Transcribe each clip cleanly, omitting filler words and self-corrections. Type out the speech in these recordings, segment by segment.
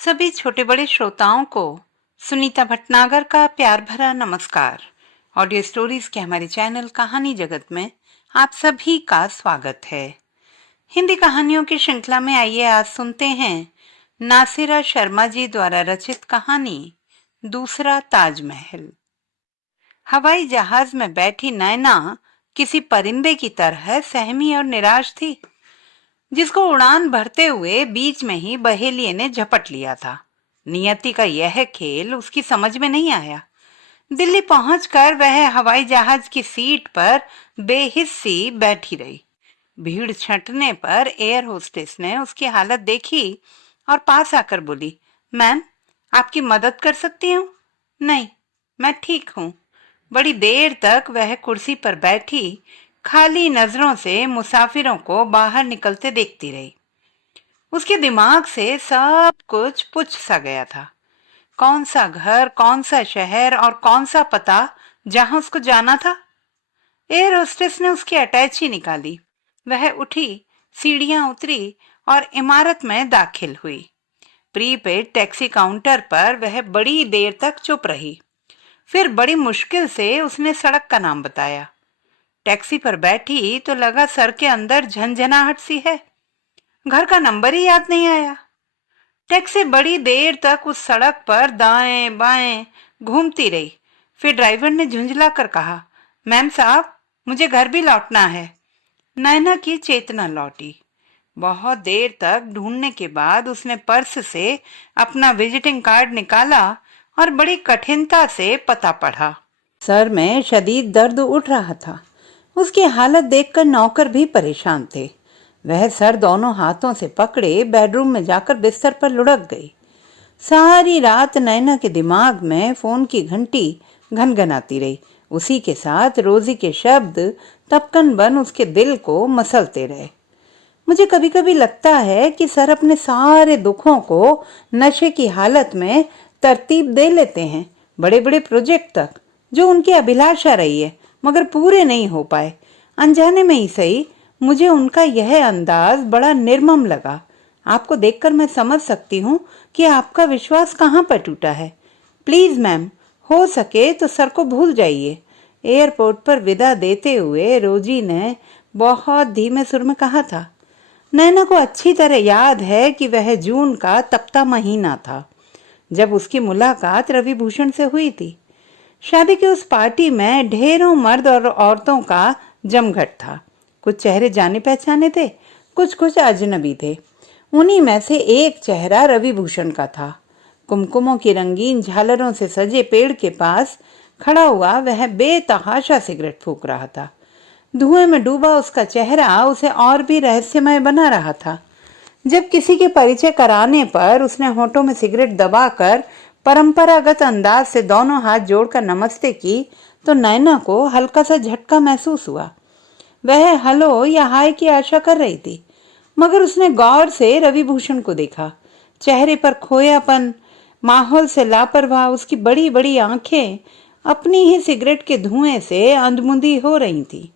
सभी छोटे बड़े श्रोताओं को सुनीता भटनागर का प्यार भरा नमस्कार। ऑडियो स्टोरीज के हमारे चैनल कहानी जगत में आप सभी का स्वागत है। हिंदी कहानियों की श्रृंखला में आइए आज सुनते हैं नासिरा शर्मा जी द्वारा रचित कहानी दूसरा ताजमहल। हवाई जहाज में बैठी नैना किसी परिंदे की तरह सहमी और निराश थी, जिसको उड़ान भरते हुए बीच में ही बहेलिये ने झपट लिया था। नियति का यह खेल उसकी समझ में नहीं आया। दिल्ली पहुंचकर वह हवाई जहाज की सीट पर बेहिस्सी बैठी रही। भीड़ छंटने पर एयर होस्टेस ने उसकी हालत देखी और पास आकर बोली, मैम, आपकी मदद कर सकती हूँ? नहीं, मैं ठीक हूँ। बड़ी देर तक वह कुर्सी पर बैठी खाली नजरों से मुसाफिरों को बाहर निकलते देखती रही। उसके दिमाग से सब कुछ पुछ सा गया था। कौन सा घर, कौन सा शहर और कौन सा पता जहां उसको जाना था। एयर होस्टेस ने उसकी अटैची निकाली। वह उठी, सीढ़ियां उतरी और इमारत में दाखिल हुई। प्रीपेड टैक्सी काउंटर पर वह बड़ी देर तक चुप रही। फिर बड़ी मुश्किल से उसने सड़क का नाम बताया। टैक्सी पर बैठी तो लगा सर के अंदर झंझनाहट सी है। घर का नंबर ही याद नहीं आया। टैक्सी बड़ी देर तक उस सड़क पर दाएं बाएं घूमती रही। फिर ड्राइवर ने झुंझला कर कहा, मैम साहब, मुझे घर भी लौटना है। नैना की चेतना लौटी। बहुत देर तक ढूंढने के बाद उसने पर्स से अपना विजिटिंग कार्ड निकाला और बड़ी कठिनता से पता पढ़ा। सर में शदीद दर्द उठ रहा था। उसकी हालत देखकर नौकर भी परेशान थे। वह सर दोनों हाथों से पकड़े बेडरूम में जाकर बिस्तर पर लुढ़क गई। सारी रात नैना के दिमाग में फोन की घंटी घनघनाती रही। उसी के साथ रोजी के शब्द तपकन बन उसके दिल को मसलते रहे। मुझे कभी कभी लगता है कि सर अपने सारे दुखों को नशे की हालत में तरतीब दे लेते हैं। बड़े बड़े प्रोजेक्ट तक जो उनकी अभिलाषा रही है मगर पूरे नहीं हो पाए। अनजाने में ही सही, मुझे उनका यह अंदाज बड़ा निर्मम लगा। आपको देखकर मैं समझ सकती हूँ कि आपका विश्वास कहाँ पर टूटा है। प्लीज मैम, हो सके तो सर को भूल जाइए। एयरपोर्ट पर विदा देते हुए रोजी ने बहुत धीमे सुर में कहा था। नैना को अच्छी तरह याद है कि वह जून का तपता महीना था जब उसकी मुलाकात रवि भूषण से हुई थी। शादी की उस पार्टी में ढेरों मर्द और औरतों का जमघट था। कुछ चेहरे जाने पहचाने थे, कुछ अजनबी थे। उन्हीं में से एक चेहरा रवि भूषण का था। कुमकुमों की रंगीन झालरों से सजे पेड़ के पास खड़ा हुआ वह बेतहाशा सिगरेट फूंक रहा था। धुएं में डूबा उसका चेहरा उसे और भी रहस्यमय बना रहा था। जब किसी के परिचय कराने पर उसने होठों में सिगरेट दबाकर परंपरागत अंदाज से दोनों हाथ जोड़कर नमस्ते की तो नैना को हल्का सा झटका महसूस हुआ। वह हेलो या हाय की आशा कर रही थी, मगर उसने गौर से रवि भूषण को देखा। चेहरे पर खोयापन, माहौल से लापरवाह उसकी बड़ी बड़ी आंखें अपनी ही सिगरेट के धुएं से अंधमुंधी हो रही थी।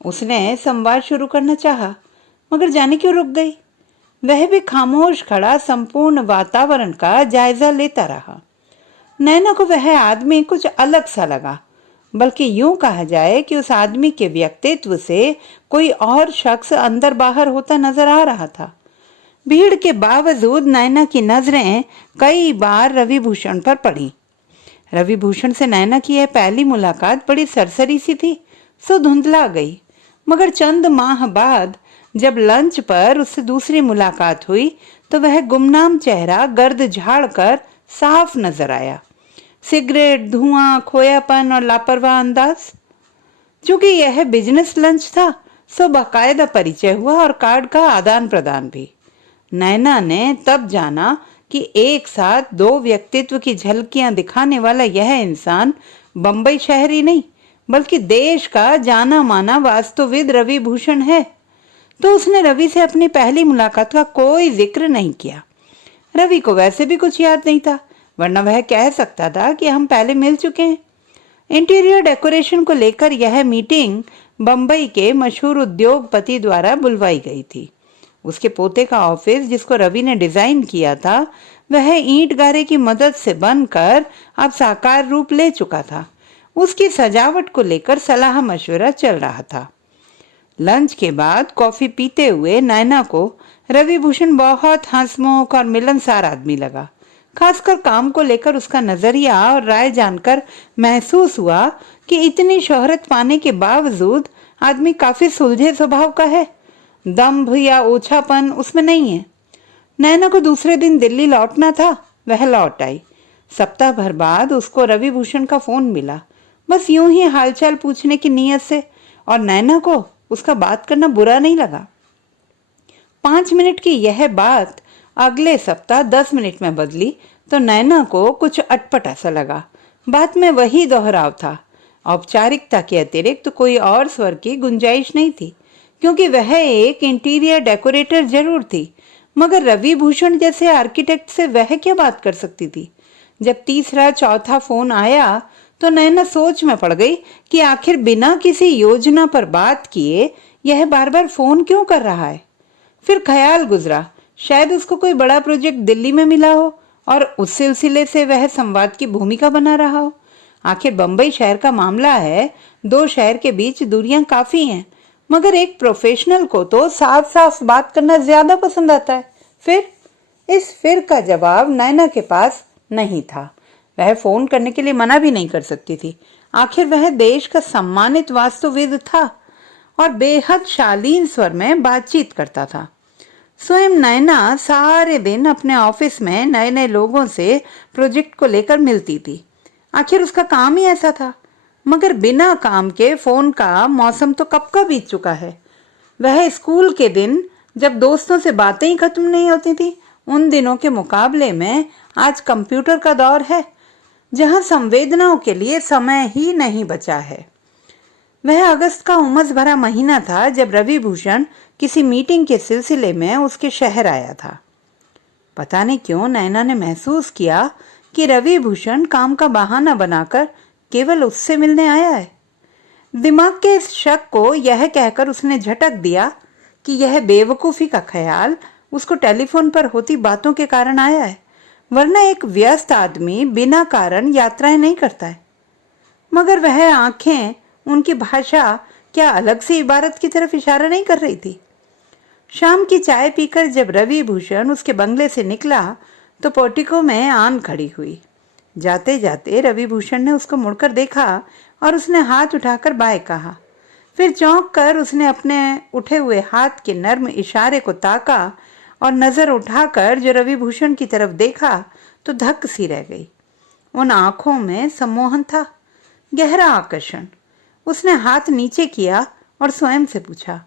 उसने संवाद शुरू करना चाहा, मगर जाने क्यों रुक गई। वह भी खामोश खड़ा संपूर्ण वातावरण का जायजा लेता रहा। नैना को वह आदमी कुछ अलग सा लगा, बल्कि यूं कहा जाए कि उस आदमी के व्यक्तित्व से कोई और शख्स अंदर बाहर होता नजर आ रहा था। भीड़ के बावजूद नैना की नजरें कई बार रवि भूषण पर पड़ी। रवि भूषण से नैना की यह पहली मुलाकात बड़ी सरसरी सी थी, सो धुंधला गई। मगर चंद माह बाद जब लंच पर उससे दूसरी मुलाकात हुई तो वह गुमनाम चेहरा गर्द झाड़ कर साफ नजर आया। सिगरेट, धुआं, खोयापन और लापरवाह अंदाज। चूंकि यह बिजनेस लंच था सो बाकायदा परिचय हुआ और कार्ड का आदान प्रदान भी। नैना ने तब जाना कि एक साथ दो व्यक्तित्व की झलकियां दिखाने वाला यह इंसान बंबई शहरी नहीं बल्कि देश का जाना माना वास्तुविद रवि भूषण है। तो उसने रवि से अपनी पहली मुलाकात का कोई जिक्र नहीं किया। रवि को वैसे भी कुछ याद नहीं था, वरना वह कह सकता था कि हम पहले मिल चुके हैं। इंटीरियर डेकोरेशन को लेकर यह मीटिंग बंबई के मशहूर उद्योगपति द्वारा बुलवाई गई थी। उसके पोते का ऑफिस जिसको रवि ने डिजाइन किया था वह ईंट गारे की मदद से बनकर अब साकार रूप ले चुका था। उसकी सजावट को लेकर सलाह मशवरा चल रहा था। लंच के बाद कॉफी पीते हुए नैना को रवि भूषण बहुत हंसमुख और मिलनसार आदमी लगा। खासकर काम को लेकर उसका नजरिया और राय जानकर महसूस हुआ कि इतनी शोहरत पाने के बावजूद आदमी काफी सुलझे स्वभाव का है। दंभ या ओछापन उसमें नहीं है। नैना को दूसरे दिन दिल्ली लौटना था, वह लौट आई। सप्ताह भर बाद उसको रवि भूषण का फोन मिला, बस यूं ही हालचाल पूछने की नीयत से, और नैना को उसका बात करना बुरा नहीं लगा। 5 मिनट की यह बात अगले सप्ताह 10 मिनट में बदली तो नैना को कुछ अटपटा सा लगा। बात में वही दोहराव था। औपचारिकता के अतिरिक्त तो कोई और स्वर की गुंजाइश नहीं थी, क्योंकि वह एक इंटीरियर डेकोरेटर जरूर थी, मगर रवि भूषण जैसे आर्किटेक्ट से वह क्या बात कर सकती थी। जब तीसरा चौथा फोन आया तो नैना सोच में पड़ गई कि आखिर बिना किसी योजना पर बात किए यह बार बार फोन क्यों कर रहा है। फिर ख्याल गुजरा, शायद उसको कोई बड़ा प्रोजेक्ट दिल्ली में मिला हो और उस सिलसिले से वह संवाद की भूमिका बना रहा हो। आखिर बंबई शहर का मामला है, 2 शहर के बीच दूरियां काफी हैं, मगर एक प्रोफेशनल को तो साफ साफ बात करना ज्यादा पसंद आता है। फिर का जवाब नैना के पास नहीं था। वह फोन करने के लिए मना भी नहीं कर सकती थी। आखिर वह देश का सम्मानित वास्तुविद था और बेहद शालीन स्वर में बातचीत करता था। स्वयं नैना सारे दिन अपने ऑफिस में नए नए लोगों से प्रोजेक्ट को लेकर मिलती थी। आखिर उसका काम ही ऐसा था। मगर बिना काम के फोन का मौसम तो कब का बीत चुका है। वह स्कूल के दिन जब दोस्तों से बातें ही खत्म नहीं होती थी, उन दिनों के मुकाबले में आज कंप्यूटर का दौर है, जहां संवेदनाओं के लिए समय ही नहीं बचा है। वह अगस्त का उमस भरा महीना था जब रवि भूषण किसी मीटिंग के सिलसिले में उसके शहर आया था। पता नहीं क्यों नैना ने महसूस किया कि रवि भूषण काम का बहाना बनाकर केवल उससे मिलने आया है। दिमाग के इस शक को यह कहकर उसने झटक दिया कि यह बेवकूफी का ख्याल उसको टेलीफोन पर होती बातों के कारण आया है, वरना एक व्यस्त आदमी बिना कारण यात्राएं नहीं करता है। मगर वह आंखें, उनकी भाषा क्या अलग सी इबारत की तरफ इशारा नहीं कर रही थी। शाम की चाय पीकर जब रवि भूषण उसके बंगले से निकला तो पोर्टिको में आन खड़ी हुई। जाते जाते रवि भूषण ने उसको मुड़कर देखा और उसने हाथ उठाकर बाय कहा। फिर चौंक कर उसने अपने उठे हुए हाथ के नर्म इशारे को ताका और नजर उठाकर जो रवि भूषण की तरफ देखा तो धक्क सी रह गई। उन आंखों में सम्मोहन था, गहरा आकर्षण। उसने हाथ नीचे किया और स्वयं से पूछा,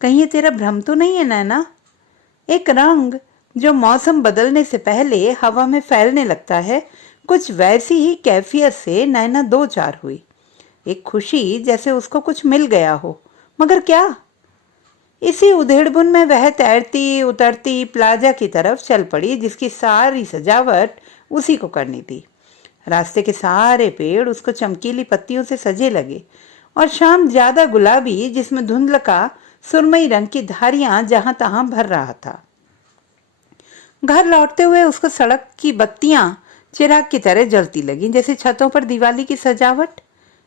कहीं ये तेरा भ्रम तो नहीं है नैना? एक रंग जो मौसम बदलने से पहले हवा में फैलने लगता है, कुछ वैसी ही कैफियत से नैना दो चार हुई। एक खुशी जैसे उसको कुछ मिल गया हो, मगर क्या? इसी उधेड़बुन में वह तैरती उतरती प्लाजा की तरफ चल पड़ी, जिसकी सारी सजावट उसी को करनी थी। रास्ते के सारे पेड़ उसको चमकीली पत्तियों से सजे लगे और शाम ज्यादा गुलाबी, जिसमें धुंधल का सुरमई रंग की धारियां जहां तहां भर रहा था। घर लौटते हुए उसको सड़क की बत्तियां चिराग की तरह जलती लगी, जैसे छतों पर दिवाली की सजावट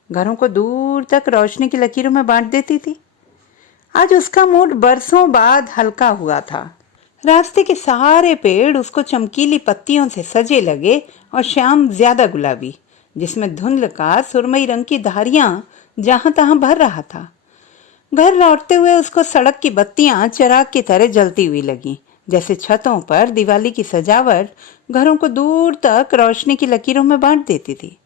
घरों को दूर तक रोशनी की लकीरों में बांट देती थी। आज उसका मूड बरसों बाद हल्का हुआ था। रास्ते के सारे पेड़ उसको चमकीली पत्तियों से सजे लगे और शाम ज्यादा गुलाबी, जिसमें धुंधल का सुरमई रंग की धारियां जहां तहां भर रहा था। घर लौटते हुए उसको सड़क की बत्तियां चिराग की तरह जलती हुई लगी, जैसे छतों पर दिवाली की सजावट घरों को दूर तक रोशनी की लकीरों में बांट देती थी।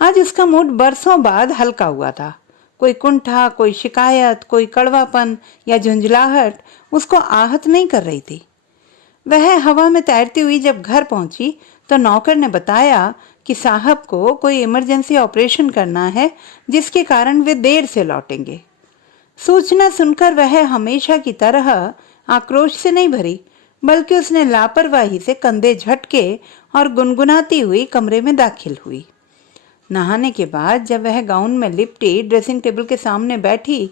आज उसका मूड बरसों बाद हल्का हुआ था। कोई कुंठा, कोई शिकायत, कोई कड़वापन या झुंझलाहट उसको आहत नहीं कर रही थी। वह हवा में तैरती हुई जब घर पहुंची तो नौकर ने बताया कि साहब को कोई इमरजेंसी ऑपरेशन करना है, जिसके कारण वे देर से लौटेंगे। सूचना सुनकर वह हमेशा की तरह आक्रोश से नहीं भरी, बल्कि उसने लापरवाही से कंधे झटके और गुनगुनाती हुई कमरे में दाखिल हुई। नहाने के बाद जब वह गाउन में लिपटी ड्रेसिंग टेबल के सामने बैठी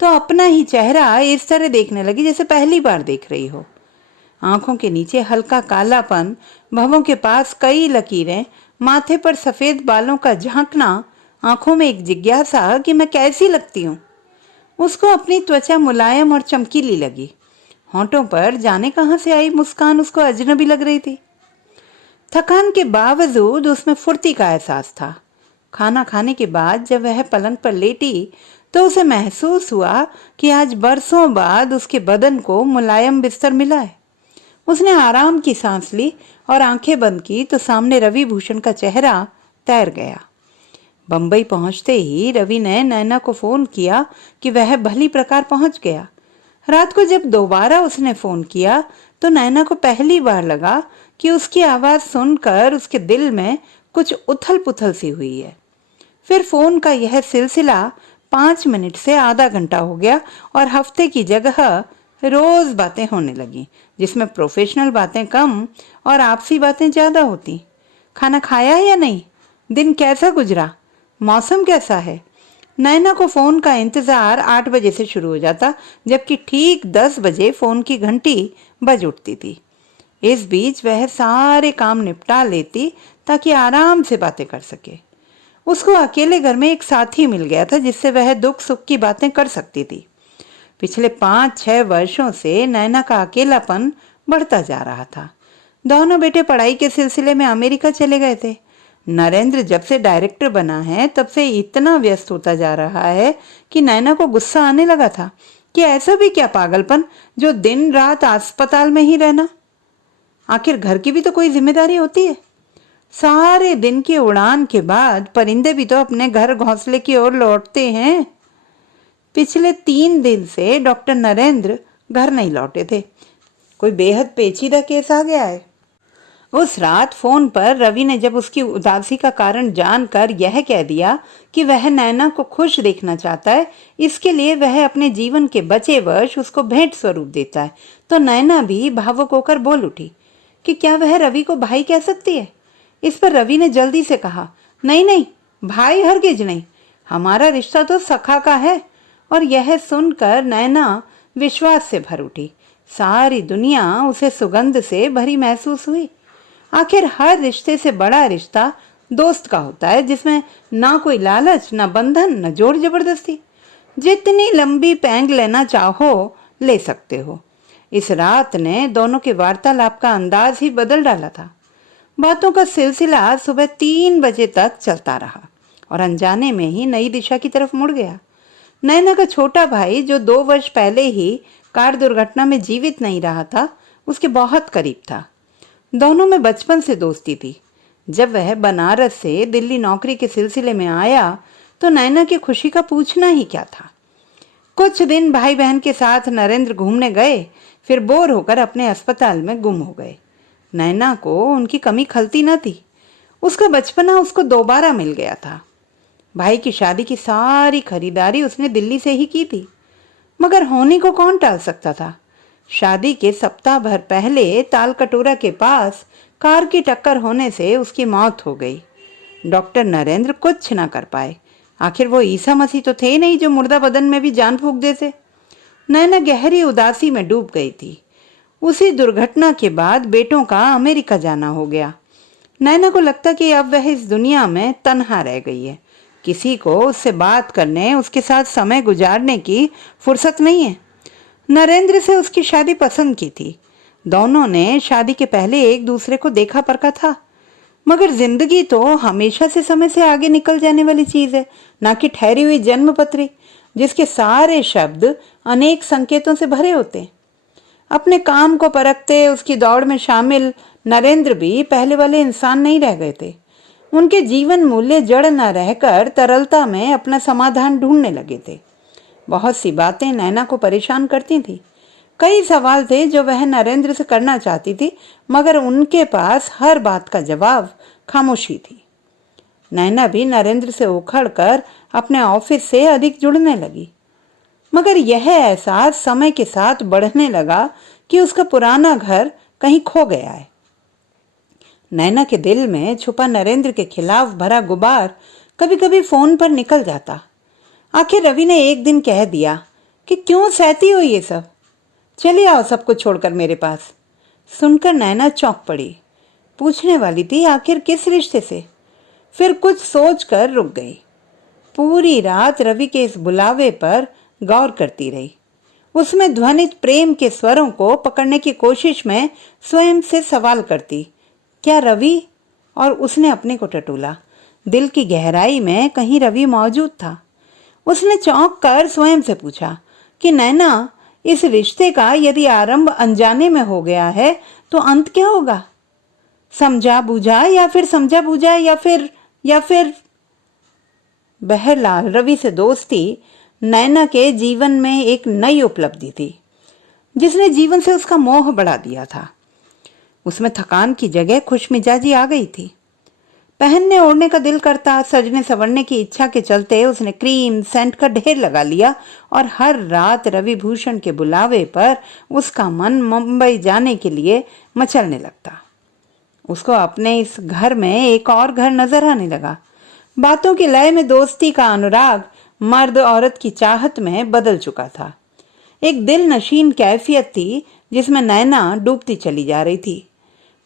तो अपना ही चेहरा इस तरह देखने लगी जैसे पहली बार देख रही हो। आंखों के नीचे हल्का कालापन, भवों के पास कई लकीरें, माथे पर सफेद बालों का झांकना, आंखों में एक जिज्ञासा कि मैं कैसी लगती हूँ। उसको अपनी त्वचा मुलायम और चमकीली लगी। होंठों पर जाने कहां से आई मुस्कान उसको अजनबी लग रही थी। थकान के बावजूद उसमें फुर्ती का एहसास था। खाना खाने के बाद जब वह पलंग पर लेटी तो उसे महसूस हुआ कि आज बरसों बाद उसके बदन को मुलायम बिस्तर मिला है। उसने आराम की सांस ली और आंखें बंद की तो सामने रवि भूषण का चेहरा तैर गया। बंबई पहुंचते ही रवि ने नैना को फोन किया कि वह भली प्रकार पहुंच गया। रात को जब दोबारा उसने फोन किया तो नैना को पहली बार लगा कि उसकी आवाज सुनकर उसके दिल में कुछ उथल पुथल सी हुई है। फिर फोन का यह सिलसिला 5 मिनट से आधा घंटा हो गया और हफ्ते की जगह रोज बातें होने लगी, जिसमें प्रोफेशनल बातें कम और आपसी बातें ज्यादा होती। खाना खाया या नहीं? दिन कैसा गुजरा? मौसम कैसा है? नैना को फोन का इंतजार 8 बजे से शुरू हो जाता, जबकि ठीक 10 बजे फोन की घंटी बज उठती थी। इस बीच वह सारे काम निपटा लेती ताकि आराम से बातें कर सके। उसको अकेले घर में एक साथी मिल गया था जिससे वह दुख सुख की बातें कर सकती थी। पिछले 5-6 वर्षों से नैना का अकेलापन बढ़ता जा रहा था। दोनों बेटे पढ़ाई के सिलसिले में अमेरिका चले गए थे। नरेंद्र जब से डायरेक्टर बना है तब से इतना व्यस्त होता जा रहा है कि नैना को गुस्सा आने लगा था कि ऐसा भी क्या पागलपन जो दिन रात अस्पताल में ही रहना। आखिर घर की भी तो कोई जिम्मेदारी होती है। सारे दिन की उड़ान के बाद परिंदे भी तो अपने घर घोंसले की ओर लौटते हैं। पिछले 3 दिन से डॉक्टर नरेंद्र घर नहीं लौटे थे। कोई बेहद पेचीदा केस आ गया है। उस रात फोन पर रवि ने जब उसकी उदासी का कारण जानकर यह कह दिया कि वह नैना को खुश देखना चाहता है, इसके लिए वह अपने जीवन के बचे वर्ष उसको भेंट स्वरूप देता है, तो नैना भी भावुक होकर बोल उठी कि क्या वह रवि को भाई कह सकती है। इस पर रवि ने जल्दी से कहा, नहीं नहीं, भाई हरगिज नहीं, हमारा रिश्ता तो सखा का है। और यह सुनकर नैना विश्वास से भर उठी। सारी दुनिया उसे सुगंध से भरी महसूस हुई। आखिर हर रिश्ते से बड़ा रिश्ता दोस्त का होता है, जिसमें ना कोई लालच, ना बंधन, ना जोर जबरदस्ती। जितनी लंबी पैंग लेना चाहो ले सकते हो। इस रात ने दोनों के वार्तालाप का अंदाज ही बदल डाला था। बातों का सिलसिला सुबह 3 बजे तक चलता रहा और अनजाने में ही नई दिशा की तरफ मुड़ गया। नैना का छोटा भाई जो 2 वर्ष पहले ही कार दुर्घटना में जीवित नहीं रहा था, उसके बहुत करीब था। दोनों में बचपन से दोस्ती थी। जब वह बनारस से दिल्ली नौकरी के सिलसिले में आया तो नैना की खुशी का पूछना ही क्या था। कुछ दिन भाई बहन के साथ नरेंद्र घूमने गए, फिर बोर होकर अपने अस्पताल में गुम हो गए। नैना को उनकी कमी खलती न थी। उसका बचपना उसको दोबारा मिल गया था। भाई की शादी की सारी खरीदारी उसने दिल्ली से ही की थी, मगर होने को कौन टाल सकता था। शादी के सप्ताह भर पहले ताल कटोरा के पास कार की टक्कर होने से उसकी मौत हो गई। डॉक्टर नरेंद्र कुछ ना कर पाए। आखिर वो ईसा मसीह तो थे नहीं जो मुर्दा बदन में भी जान फूंक देते। नैना गहरी उदासी में डूब गई थी। उसी दुर्घटना के बाद बेटों का अमेरिका जाना हो गया। नैना को लगता कि अब वह इस दुनिया में तन्हा रह गई है। किसी को उससे बात करने, उसके साथ समय गुजारने की फुर्सत नहीं है। नरेंद्र से उसकी शादी पसंद की थी। दोनों ने शादी के पहले एक दूसरे को देखा परखा था, मगर जिंदगी तो हमेशा से समय से आगे निकल जाने वाली चीज है, ना कि ठहरी हुई जन्म पत्री जिसके सारे शब्द अनेक संकेतों से भरे होते। अपने काम को परखते उसकी दौड़ में शामिल नरेंद्र भी पहले वाले इंसान नहीं रह गए थे। उनके जीवन मूल्य जड़ न रहकर तरलता में अपना समाधान ढूंढने लगे थे। बहुत सी बातें नैना को परेशान करती थी। कई सवाल थे जो वह नरेंद्र से करना चाहती थी, मगर उनके पास हर बात का जवाब खामोशी थी। नैना भी नरेंद्र से उखड़कर अपने ऑफिस से अधिक जुड़ने लगी, मगर यह एहसास समय के साथ बढ़ने लगा कि उसका पुराना घर कहीं खो गया है। नैना के दिल में छुपा नरेंद्र के खिलाफ भरा गुबार कभी कभी फोन पर निकल जाता। आखिर रवि ने एक दिन कह दिया कि क्यों सहती हो ये सब, चले आओ सब कुछ छोड़कर मेरे पास। सुनकर नैना चौंक पड़ी। पूछने वाली थी आखिर किस रिश्ते से, फिर कुछ सोचकर रुक गई। पूरी रात रवि के इस बुलावे पर गौर करती रही। उसमें ध्वनित प्रेम के स्वरों को पकड़ने की कोशिश में स्वयं से सवाल करती, क्या रवि? और उसने अपने को टटोला। दिल की गहराई में कहीं रवि मौजूद था। उसने चौंक कर स्वयं से पूछा कि नैना, इस रिश्ते का यदि आरंभ अनजाने में हो गया है तो अंत क्या होगा? समझा बूझा या फिर समझा बूझा या फिर बहरहाल रवि से दोस्ती नैना के जीवन में एक नई उपलब्धि थी जिसने जीवन से उसका मोह बढ़ा दिया था। उसमें थकान की जगह खुशमिजाजी आ गई थी। पहनने ओढ़ने का दिल करता, सजने संवरने की इच्छा के चलते उसने क्रीम सेंट का ढेर लगा लिया और हर रात रवि भूषण के बुलावे पर उसका मन मुंबई जाने के लिए मचलने लगता। उसको अपने इस घर में एक और घर नजर आने लगा। बातों की लय में दोस्ती का अनुराग मर्द औरत की चाहत में बदल चुका था। एक दिल नशीन कैफियत थी जिसमें नैना डूबती चली जा रही थी।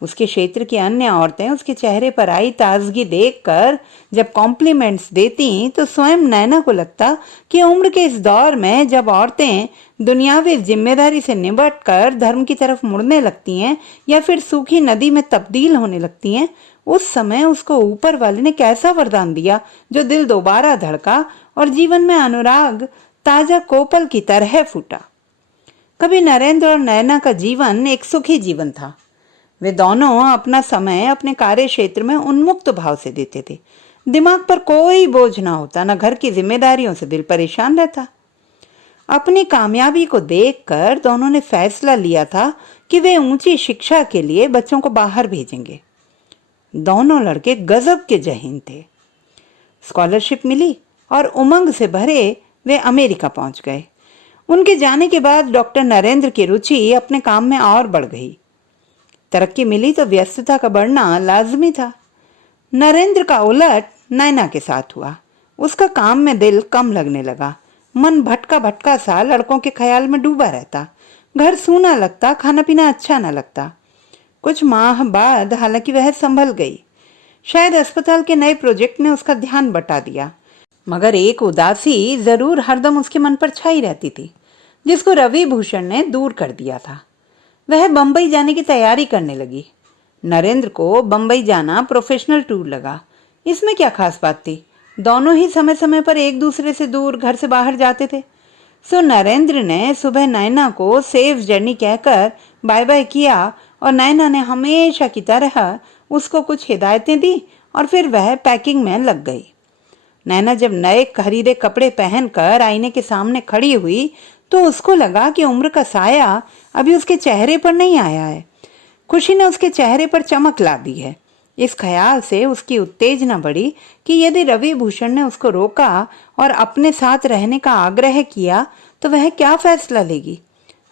उसके क्षेत्र की अन्य औरतें उसके चेहरे पर आई ताजगी देखकर जब कॉम्प्लीमेंट्स देती तो स्वयं नैना को लगता कि उम्र के इस दौर में जब औरतें दुनियावी जिम्मेदारी से निपट कर धर्म की तरफ मुड़ने लगती हैं या फिर सूखी नदी में तब्दील होने लगती हैं, उस समय उसको ऊपर वाले ने कैसा वरदान दिया जो दिल दोबारा धड़का और जीवन में अनुराग ताजा कोपल की तरह फूटा। कभी नरेंद्र और नैना का जीवन एक सुखी जीवन था। वे दोनों अपना समय अपने कार्य क्षेत्र में उन्मुक्त भाव से देते थे। दिमाग पर कोई बोझ ना होता, न घर की जिम्मेदारियों से दिल परेशान रहता। अपनी कामयाबी को देखकर दोनों ने फैसला लिया था कि वे ऊंची शिक्षा के लिए बच्चों को बाहर भेजेंगे। दोनों लड़के गजब के जहीन थे। स्कॉलरशिप मिली और उमंग से भरे वे अमेरिका पहुंच गए। उनके जाने के बाद डॉक्टर नरेंद्र की रुचि अपने काम में और बढ़ गई। तरक्की मिली तो व्यस्तता का बढ़ना लाजमी था। नरेंद्र का उलट नैना के साथ हुआ। उसका काम में दिल कम लगने लगा। मन भटका भटका सा लड़कों के ख्याल में डूबा रहता। घर सूना लगता, खाना पीना अच्छा न लगता। कुछ माह बाद हालांकि वह संभल गई। शायद अस्पताल के नए प्रोजेक्ट ने उसका ध्यान बटा दिया, मगर एक उदासी जरूर हरदम उसके मन पर छाई रहती थी, जिसको रवि भूषण ने दूर कर दिया था। वह बंबई जाने की तैयारी करने लगी। नरेंद्र को बंबई जाना प्रोफेशनल टूर लगा। इसमें क्या खास बात थी? दोनों ही समय समय पर एक दूसरे से दूर घर से बाहर जाते थे। सो नरेंद्र ने सुबह नैना को सेफ जर्नी कहकर बाय बाय किया और नैना ने हमेशा की तरह उसको कुछ हिदायतें दी और फिर वह पैकिंग में लग गई। नैना जब नए खरीदे कपड़े पहनकर आईने के सामने खड़ी हुई तो उसको लगा कि उम्र का साया अभी उसके चेहरे पर नहीं आया है। खुशी ने उसके चेहरे पर चमक ला दी है। इस ख्याल से उसकी उत्तेजना बढ़ी कि यदि रवि भूषण ने उसको रोका और अपने साथ रहने का आग्रह किया तो वह क्या फैसला लेगी।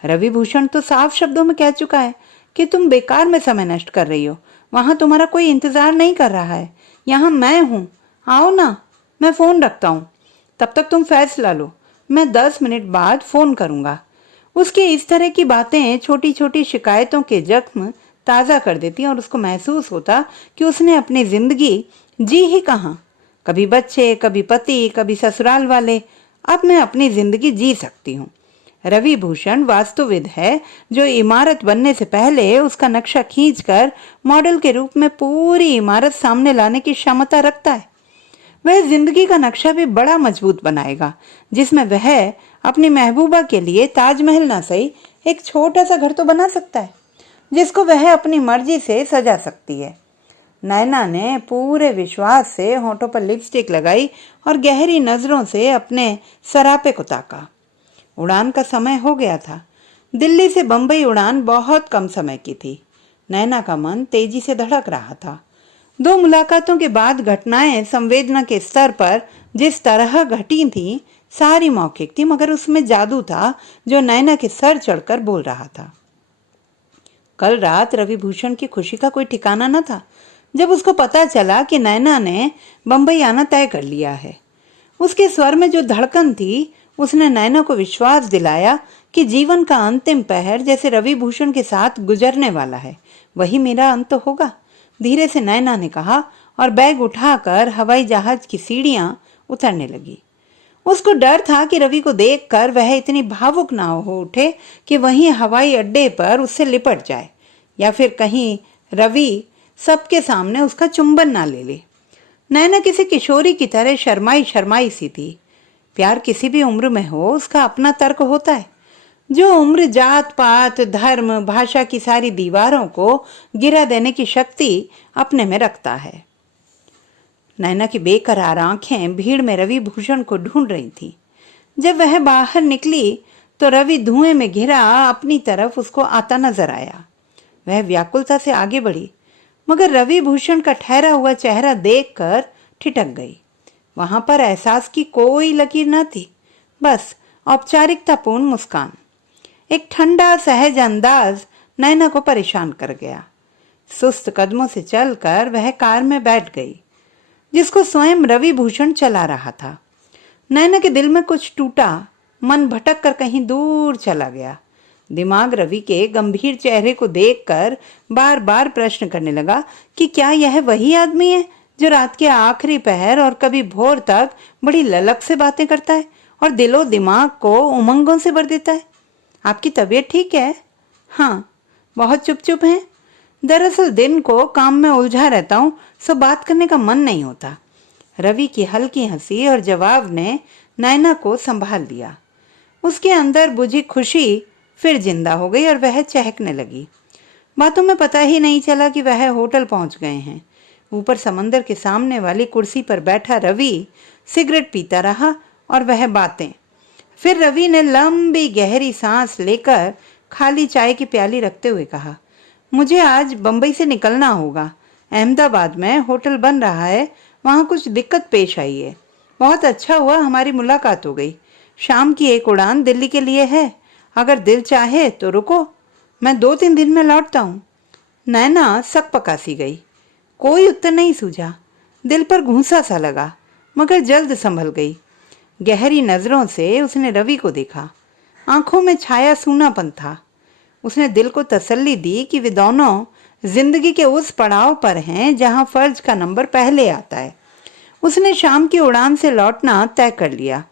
रवि भूषण तो साफ शब्दों में कह चुका है कि तुम बेकार में समय नष्ट कर रही हो, वहां तुम्हारा कोई इंतजार नहीं कर रहा है, यहाँ मैं हूं, आओ ना, मैं फोन रखता हूँ, तब तक तुम फैसला लो, मैं 10 मिनट बाद फोन करूंगा। उसकी इस तरह की बातें छोटी छोटी शिकायतों के जख्म ताज़ा कर देती और उसको महसूस होता कि उसने अपनी जिंदगी जी ही कहाँ। कभी बच्चे, कभी पति, कभी ससुराल वाले, अब मैं अपनी जिंदगी जी सकती हूँ। रवि भूषण वास्तुविद है जो इमारत बनने से पहले उसका नक्शा खींचकर मॉडल के रूप में पूरी इमारत सामने लाने की क्षमता रखता है। वह जिंदगी का नक्शा भी बड़ा मजबूत बनाएगा जिसमें वह अपनी महबूबा के लिए ताजमहल ना सही एक छोटा सा घर तो बना सकता है जिसको वह अपनी मर्जी से सजा सकती है। नैना ने पूरे विश्वास से होठों पर लिपस्टिक लगाई और गहरी नजरों से अपने सरापे को ताका। उड़ान का समय हो गया था। दिल्ली से बंबई उड़ान बहुत कम समय की थी। नैना का मन तेजी से धड़क रहा था। 2 मुलाकातों के बाद घटनाएं संवेदना के स्तर पर जिस तरह घटी थी सारी मौखिक थी, मगर उसमें जादू था जो नैना के सर चढ़कर बोल रहा था। कल रात रवि भूषण की खुशी का कोई ठिकाना न था जब उसको पता चला कि नैना ने बंबई आना तय कर लिया है। उसके स्वर में जो धड़कन थी उसने नैना को विश्वास दिलाया कि जीवन का अंतिम पहर जैसे रवि भूषण के साथ गुजरने वाला है, वही मेरा अंत होगा, धीरे से नैना ने कहा और बैग उठाकर हवाई जहाज की सीढ़ियां उतरने लगी। उसको डर था कि रवि को देखकर वह इतनी भावुक ना हो उठे कि वहीं हवाई अड्डे पर उससे लिपट जाए, या फिर कहीं रवि सबके सामने उसका चुंबन ना ले ले। नैना किसी किशोरी की तरह शर्माई शर्माई सी थी। प्यार किसी भी उम्र में हो, उसका अपना तर्क होता है। जो उम्र जात पात धर्म भाषा की सारी दीवारों को गिरा देने की शक्ति अपने में रखता है। नैना की बेकरार आंखें भीड़ में रवि भूषण को ढूंढ रही थी। जब वह बाहर निकली तो रवि धुएं में घिरा अपनी तरफ उसको आता नजर आया। वह व्याकुलता से आगे बढ़ी, मगर रवि भूषण का ठहरा हुआ चेहरा देखकर ठिठक गई। वहां पर एहसास की कोई लकीर न थी, बस औपचारिकतापूर्ण मुस्कान। एक ठंडा सहज अंदाज नैना को परेशान कर गया। सुस्त कदमों से चलकर वह कार में बैठ गई, जिसको स्वयं रवि भूषण चला रहा था। नैना के दिल में कुछ टूटा, मन भटक कर कहीं दूर चला गया। दिमाग रवि के गंभीर चेहरे को देखकर बार बार प्रश्न करने लगा कि क्या यह वही आदमी है जो रात के आखिरी पहर और कभी भोर तक बड़ी ललक से बातें करता है और दिलो दिमाग को उमंगों से भर देता है। आपकी तबीयत ठीक है? हाँ, बहुत चुप चुप हैं। दरअसल दिन को काम में उलझा रहता हूँ, सो बात करने का मन नहीं होता। रवि की हल्की हंसी और जवाब ने नैना को संभाल लिया। उसके अंदर बुझी खुशी फिर जिंदा हो गई और वह चहकने लगी। बातों में पता ही नहीं चला कि वह होटल पहुंच गए हैं। ऊपर समंदर के सामने वाली कुर्सी पर बैठा रवि सिगरेट पीता रहा और वह बातें। फिर रवि ने लंबी गहरी सांस लेकर खाली चाय की प्याली रखते हुए कहा, मुझे आज बंबई से निकलना होगा। अहमदाबाद में होटल बन रहा है, वहाँ कुछ दिक्कत पेश आई है। बहुत अच्छा हुआ हमारी मुलाकात हो गई। शाम की एक उड़ान दिल्ली के लिए है, अगर दिल चाहे तो रुको, मैं 2-3 दिन में लौटता हूँ। नैना सकपका सी गई। कोई उत्तर नहीं सूझा। दिल पर घूंसा सा लगा, मगर जल्द संभल गई। गहरी नजरों से उसने रवि को देखा। आंखों में छाया सूनापन था। उसने दिल को तसल्ली दी कि वे दोनों जिंदगी के उस पड़ाव पर हैं जहां फर्ज का नंबर पहले आता है। उसने शाम की उड़ान से लौटना तय कर लिया।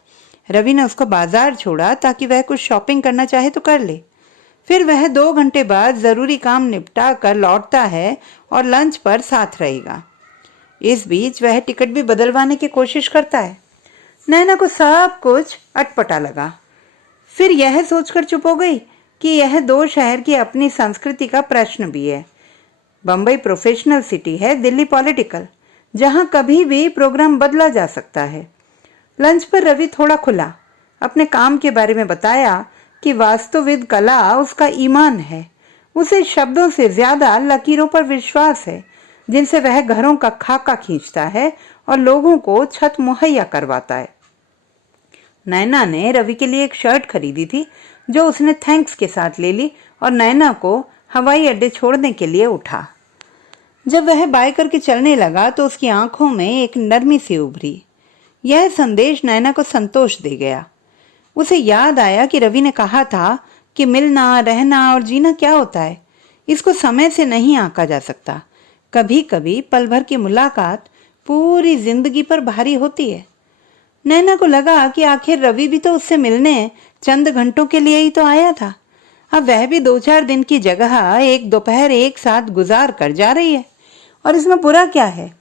रवि ने उसको बाजार छोड़ा ताकि वह कुछ शॉपिंग करना चाहे तो कर ले। फिर वह 2 घंटे बाद जरूरी काम निपटा कर लौटता है और लंच पर साथ रहेगा। इस बीच वह टिकट भी बदलवाने की कोशिश करता है। नैना को सब कुछ अटपटा लगा। फिर यह सोचकर चुप हो गई कि यह 2 शहर की अपनी संस्कृति का प्रश्न भी है। बम्बई प्रोफेशनल सिटी है, दिल्ली पॉलिटिकल, जहां कभी भी प्रोग्राम बदला जा सकता है। लंच पर रवि थोड़ा खुला, अपने काम के बारे में बताया कि वास्तुविद कला उसका ईमान है। उसे शब्दों से ज्यादा लकीरों पर विश्वास है, जिनसे वह घरों का खाका खींचता है और लोगों को छत मुहैया करवाता है। नैना ने रवि के लिए एक शर्ट खरीदी थी, जो उसने थैंक्स के साथ ले ली और नैना को हवाई अड्डे छोड़ने के लिए उठा। जब वह बाय करके चलने लगा तो उसकी आंखों में एक नरमी सी उभरी। यह संदेश नैना को संतोष दे गया। उसे याद आया कि रवि ने कहा था कि मिलना, रहना और जीना क्या होता है, इसको समय से नहीं आंका जा सकता। कभी कभी पल भर की मुलाकात पूरी जिंदगी पर भारी होती है। नैना को लगा कि आखिर रवि भी तो उससे मिलने चंद घंटों के लिए ही तो आया था। अब वह भी 2-4 दिन की जगह एक दोपहर एक साथ गुजार कर जा रही है, और इसमें बुरा क्या है?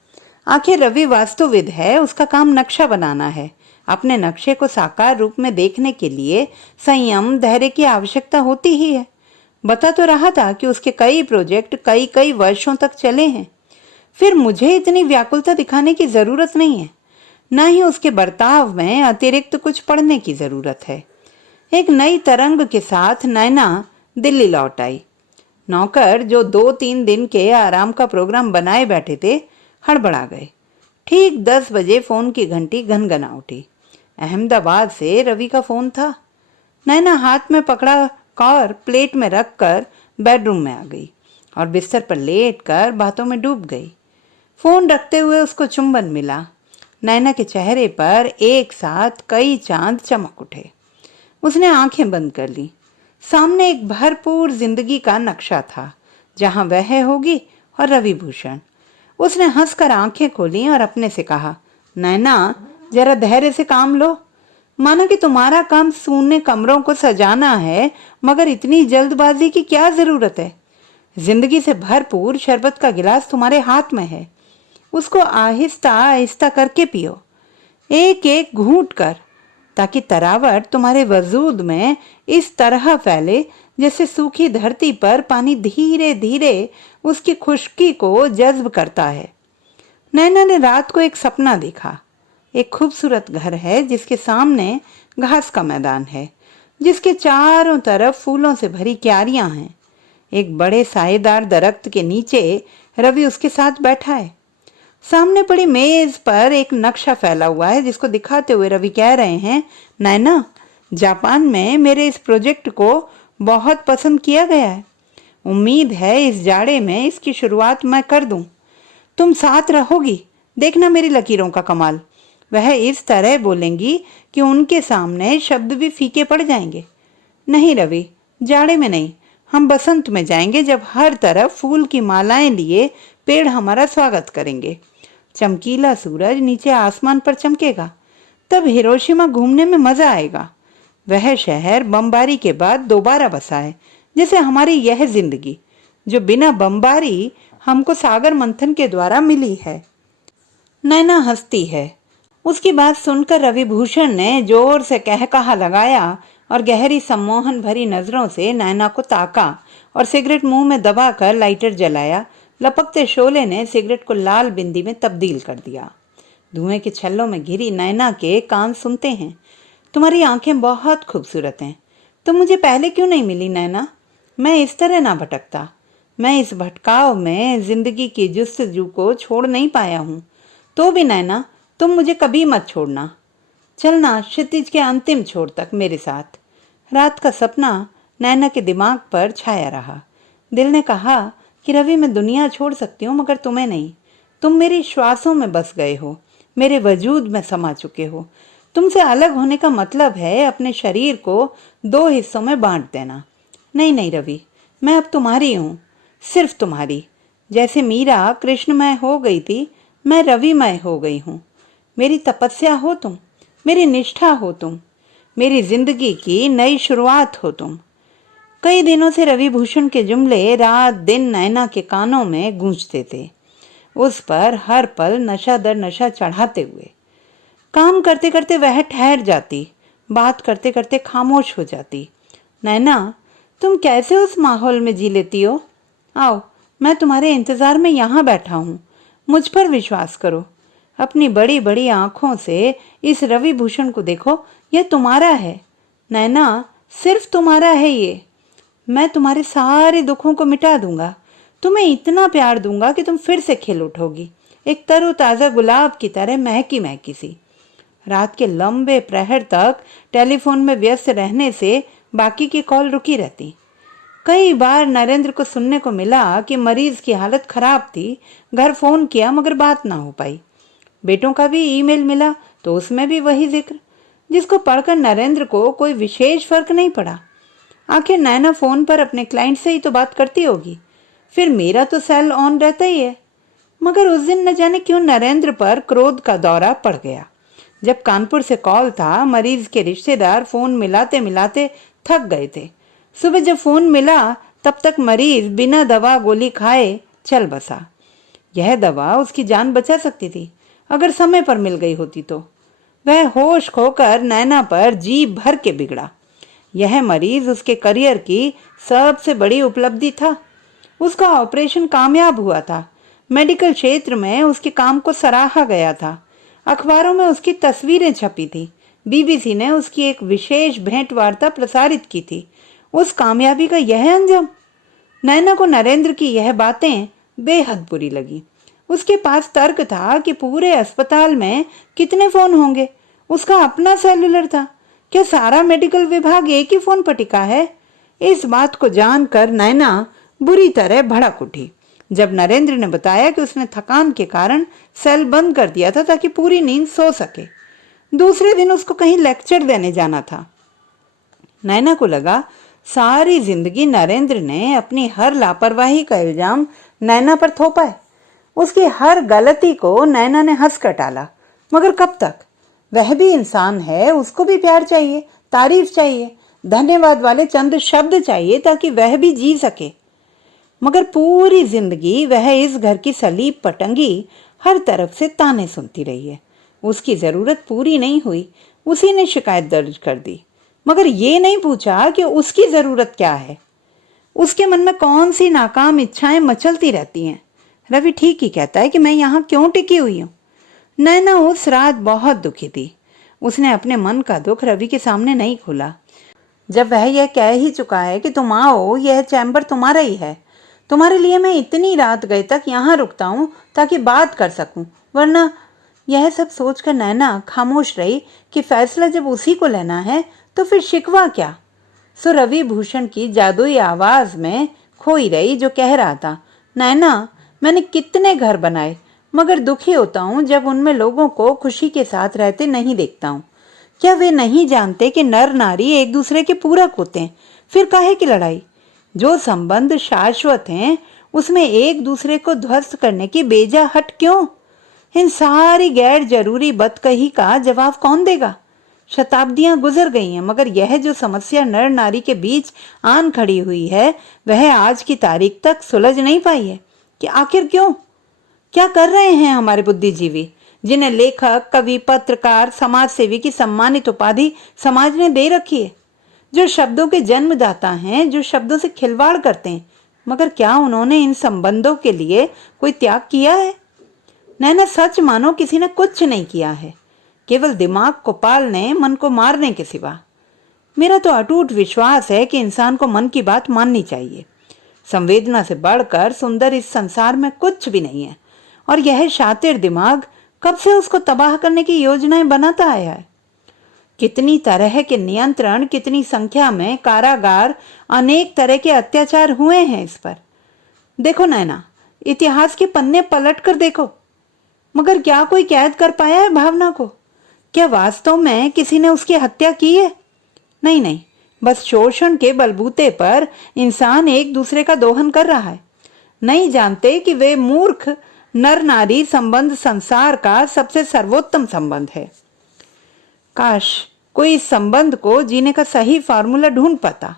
आखिर रवि वास्तुविद है, उसका काम नक्शा बनाना है। अपने नक्शे को साकार रूप में देखने के लिए संयम, धैर्य की आवश्यकता होती ही है। बता तो रहा था कि उसके कई प्रोजेक्ट कई वर्षों तक चले हैं। फिर मुझे इतनी व्याकुलता दिखाने की जरूरत नहीं है, न ही उसके बर्ताव में अतिरिक्त कुछ पढ़ने की जरूरत है। एक नई तरंग के साथ नैना दिल्ली लौट आई। नौकर जो 2-3 दिन के आराम का प्रोग्राम बनाए बैठे थे, हड़बड़ा गए। ठीक 10 बजे फोन की घंटी घनघना उठी। अहमदाबाद से रवि का फोन था। नैना हाथ में पकड़ा कॉर प्लेट में रखकर बेडरूम में आ गई और बिस्तर पर लेटकर बातों में डूब गई। फोन रखते हुए उसको चुंबन मिला। नैना के चेहरे पर एक साथ कई चांद चमक उठे। उसने आंखें बंद कर ली। सामने एक भरपूर जिंदगी का नक्शा था, जहां वह होगी और रविभूषण। उसने हंसकर आंखें खोली और अपने से कहा, नैना, जरा धैर्य से काम लो। माना कि तुम्हारा काम सूने कमरों को सजाना है, मगर इतनी जल्दबाजी की क्या जरूरत है? जिंदगी से भरपूर शरबत का गिलास तुम्हारे हाथ में है, उसको आहिस्ता आहिस्ता करके पियो, एक एक घूंट कर, ताकि तरावट तुम्हारे वजूद में इस तरह फैले जैसे सूखी धरती पर पानी धीरे धीरे उसकी खुश्की को जज्ब करता है। नैना ने रात को एक सपना देखा। एक खूबसूरत घर है जिसके सामने घास का मैदान है, जिसके चारों तरफ फूलों से भरी क्यारियां हैं। एक बड़े साएदार दरख्त के नीचे रवि उसके साथ बैठा है। सामने पड़ी मेज पर एक नक्शा फैला हुआ है, जिसको दिखाते हुए रवि कह रहे हैं, नैना, जापान में मेरे इस प्रोजेक्ट को बहुत पसंद किया गया है। उम्मीद है इस जाड़े में इसकी शुरुआत मैं कर दूं। तुम साथ रहोगी, देखना मेरी लकीरों का कमाल। वह इस तरह बोलेंगी कि उनके सामने शब्द भी फीके पड़ जाएंगे। नहीं रवि, जाड़े में नहीं, हम बसंत में जाएंगे, जब हर तरफ फूल की मालाएं लिए पेड़ हमारा स्वागत करेंगे। चमकीला सूरज नीचे आसमान पर चमकेगा, तब हिरोशिमा घूमने में मजा आएगा। वह शहर बमबारी के बाद दोबारा बसा है, जैसे हमारी यह जिंदगी, जो बिना बमबारी हमको सागर मंथन के द्वारा मिली है। नैना हंसती है। उसकी बात सुनकर रविभूषण ने जोर से कहकहा लगाया और गहरी सम्मोहन भरी नजरों से नैना को ताका और सिगरेट मुंह में दबाकर लाइटर जलाया। लपकते शोले ने सिगरेट को लाल बिंदी में तब्दील कर दिया। धुएं के छल्लों में घिरी नैना के कान सुनते हैं, तुम्हारी आंखें बहुत खूबसूरत हैं। तुम मुझे पहले क्यों नहीं मिली नैना? मैं इस तरह ना भटकता। मैं इस भटकाव में जिंदगी की जुस्तजू को छोड़ नहीं पाया हूँ। तो भी नैना, तुम मुझे कभी मत छोड़ना। चलना क्षितिज के अंतिम छोर तक मेरे साथ। रात का सपना नैना के दिमाग पर छाया रहा। दिल ने कहा कि रवि, मैं दुनिया छोड़ सकती हूँ, मगर तुम्हें नहीं। तुम मेरी श्वासों में बस गए हो, मेरे वजूद में समा चुके हो। तुमसे अलग होने का मतलब है अपने शरीर को दो हिस्सों में बांट देना। नहीं नहीं रवि, मैं अब तुम्हारी हूँ, सिर्फ तुम्हारी। जैसे मीरा कृष्णमय हो गई थी, मैं रविमय हो गई हूँ। मेरी तपस्या हो तुम, मेरी निष्ठा हो तुम, मेरी जिंदगी की नई शुरुआत हो तुम। कई दिनों से रविभूषण के जुमले रात दिन नैना के कानों में गूंजते थे, उस पर हर पल नशा दर नशा चढ़ाते हुए। काम करते करते वह ठहर जाती, बात करते करते खामोश हो जाती। नैना, तुम कैसे उस माहौल में जी लेती हो? आओ, मैं तुम्हारे इंतजार में यहाँ बैठा हूँ। मुझ पर विश्वास करो। अपनी बड़ी बड़ी आंखों से इस रविभूषण को देखो, यह तुम्हारा है नैना, सिर्फ तुम्हारा है ये। मैं तुम्हारे सारे दुखों को मिटा दूंगा, तुम्हें इतना प्यार दूंगा कि तुम फिर से खिल उठोगी, एक तरोताजा गुलाब की तरह महकी महकी सी। रात के लंबे प्रहर तक टेलीफोन में व्यस्त रहने से बाकी की कॉल रुकी रहती। कई बार नरेंद्र को सुनने को मिला कि मरीज की हालत खराब थी। घर फोन किया मगर बात ना हो पाई। बेटों का भी ईमेल मिला तो उसमें भी वही जिक्र, जिसको पढ़कर नरेंद्र को कोई विशेष फर्क नहीं पड़ा। आखिर नैना फोन पर अपने क्लाइंट से ही तो बात करती होगी, फिर मेरा तो सेल ऑन रहता ही है। मगर उस दिन न जाने क्यों नरेंद्र पर क्रोध का दौरा पड़ गया। जब कानपुर से कॉल था, मरीज के रिश्तेदार फोन मिलाते मिलाते थक गए थे। सुबह जब फोन मिला तब तक मरीज बिना दवा गोली खाए चल बसा। यह दवा उसकी जान बचा सकती थी अगर समय पर मिल गई होती तो। वह होश खोकर नैना पर जी भर के बिगड़ा। यह मरीज उसके करियर की सबसे बड़ी उपलब्धि था। उसका ऑपरेशन कामयाब हुआ था। मेडिकल क्षेत्र में उसके काम को सराहा गया था। अखबारों में उसकी तस्वीरें छपी थी। बीबीसी ने उसकी एक विशेष भेंट वार्ता प्रसारित की थी। उस कामयाबी का यह अंजाम। नैना को नरेंद्र की यह बातें बेहद बुरी लगी। उसके पास तर्क था कि पूरे अस्पताल में कितने फोन होंगे, उसका अपना सेलुलर था, क्या सारा मेडिकल विभाग एक ही फोन पर टिका है? इस बात को जानकर नैना बुरी तरह भड़क उठी जब नरेंद्र ने बताया कि उसने थकान के कारण सेल बंद कर दिया था ताकि पूरी नींद सो सके। दूसरे दिन उसको कहीं लेक्चर देने जाना था। नैना को लगा सारी जिंदगी नरेंद्र ने अपनी हर लापरवाही का इल्जाम नैना पर थोपा है। उसकी हर गलती को नैना ने हंस कर टाला। मगर कब तक? वह भी इंसान है, उसको भी प्यार चाहिए, तारीफ चाहिए, धन्यवाद वाले चंद शब्द चाहिए ताकि वह भी जी सके। मगर पूरी जिंदगी वह इस घर की सलीब पटंगी हर तरफ से ताने सुनती रही है। उसकी जरूरत पूरी नहीं हुई, उसी ने शिकायत दर्ज कर दी, मगर ये नहीं पूछा कि उसकी जरूरत क्या है। उसके मन में कौन सी नाकाम इच्छाएं मचलती रहती हैं। रवि ठीक ही कहता है कि मैं यहाँ क्यों टिकी हुई हूँ। नैना उस रात बहुत दुखी थी। उसने अपने मन का दुख रवि के सामने नहीं खोला। जब वह यह कह ही चुका है कि तुम आओ, यह चैम्बर तुम्हारा ही है, तुम्हारे लिए मैं इतनी रात गए तक यहाँ रुकता हूँ ताकि बात कर सकूं, वरना। यह सब सोचकर नैना खामोश रही कि फैसला जब उसी को लेना है तो फिर शिकवा क्या। सो रवि भूषण की जादुई आवाज में खोई रही जो कह रहा था, नैना, मैंने कितने घर बनाए, मगर दुखी होता हूँ जब उनमें लोगों को खुशी के साथ रहते नहीं देखता हूँ। क्या वे नहीं जानते कि नर नारी एक दूसरे के पूरक होते हैं? फिर काहे की लड़ाई? जो संबंध शाश्वत हैं उसमें एक दूसरे को ध्वस्त करने की बेजा हट क्यों? इन सारी गैर जरूरी बदकही का जवाब कौन देगा? शताब्दियां गुजर गई हैं, मगर यह जो समस्या नर नारी के बीच आन खड़ी हुई है वह आज की तारीख तक सुलझ नहीं पाई है। कि आखिर क्यों? क्या कर रहे हैं हमारे बुद्धिजीवी, जिन्हें लेखक, कवि, पत्रकार, समाज सेवी की सम्मानित उपाधि समाज ने दे रखी है, जो शब्दों के जन्मदाता हैं, जो शब्दों से खिलवाड़ करते हैं, मगर क्या उन्होंने इन संबंधों के लिए कोई त्याग किया है? नैना, सच मानो किसी ने कुछ नहीं किया है, केवल दिमाग को पालने, मन को मारने के सिवा। मेरा तो अटूट विश्वास है कि इंसान को मन की बात माननी चाहिए। संवेदना से बढ़कर सुंदर इस संसार में कुछ भी नहीं है, और यह शातिर दिमाग कब से उसको तबाह करने की योजनाएं बनाता आया है। कितनी तरह के नियंत्रण, कितनी संख्या में कारागार, अनेक तरह के अत्याचार हुए हैं इस पर। देखो नैना, इतिहास के पन्ने पलट कर देखो, मगर क्या कोई कैद कर पाया है भावना को? क्या वास्तव में किसी ने उसकी हत्या की है? नहीं नहीं, बस शोषण के बलबूते पर इंसान एक दूसरे का दोहन कर रहा है। नहीं जानते कि वे मूर्ख नर नारी संबंध संसार का सबसे सर्वोत्तम संबंध है। काश कोई इस संबंध को जीने का सही फार्मूला ढूंढ पाता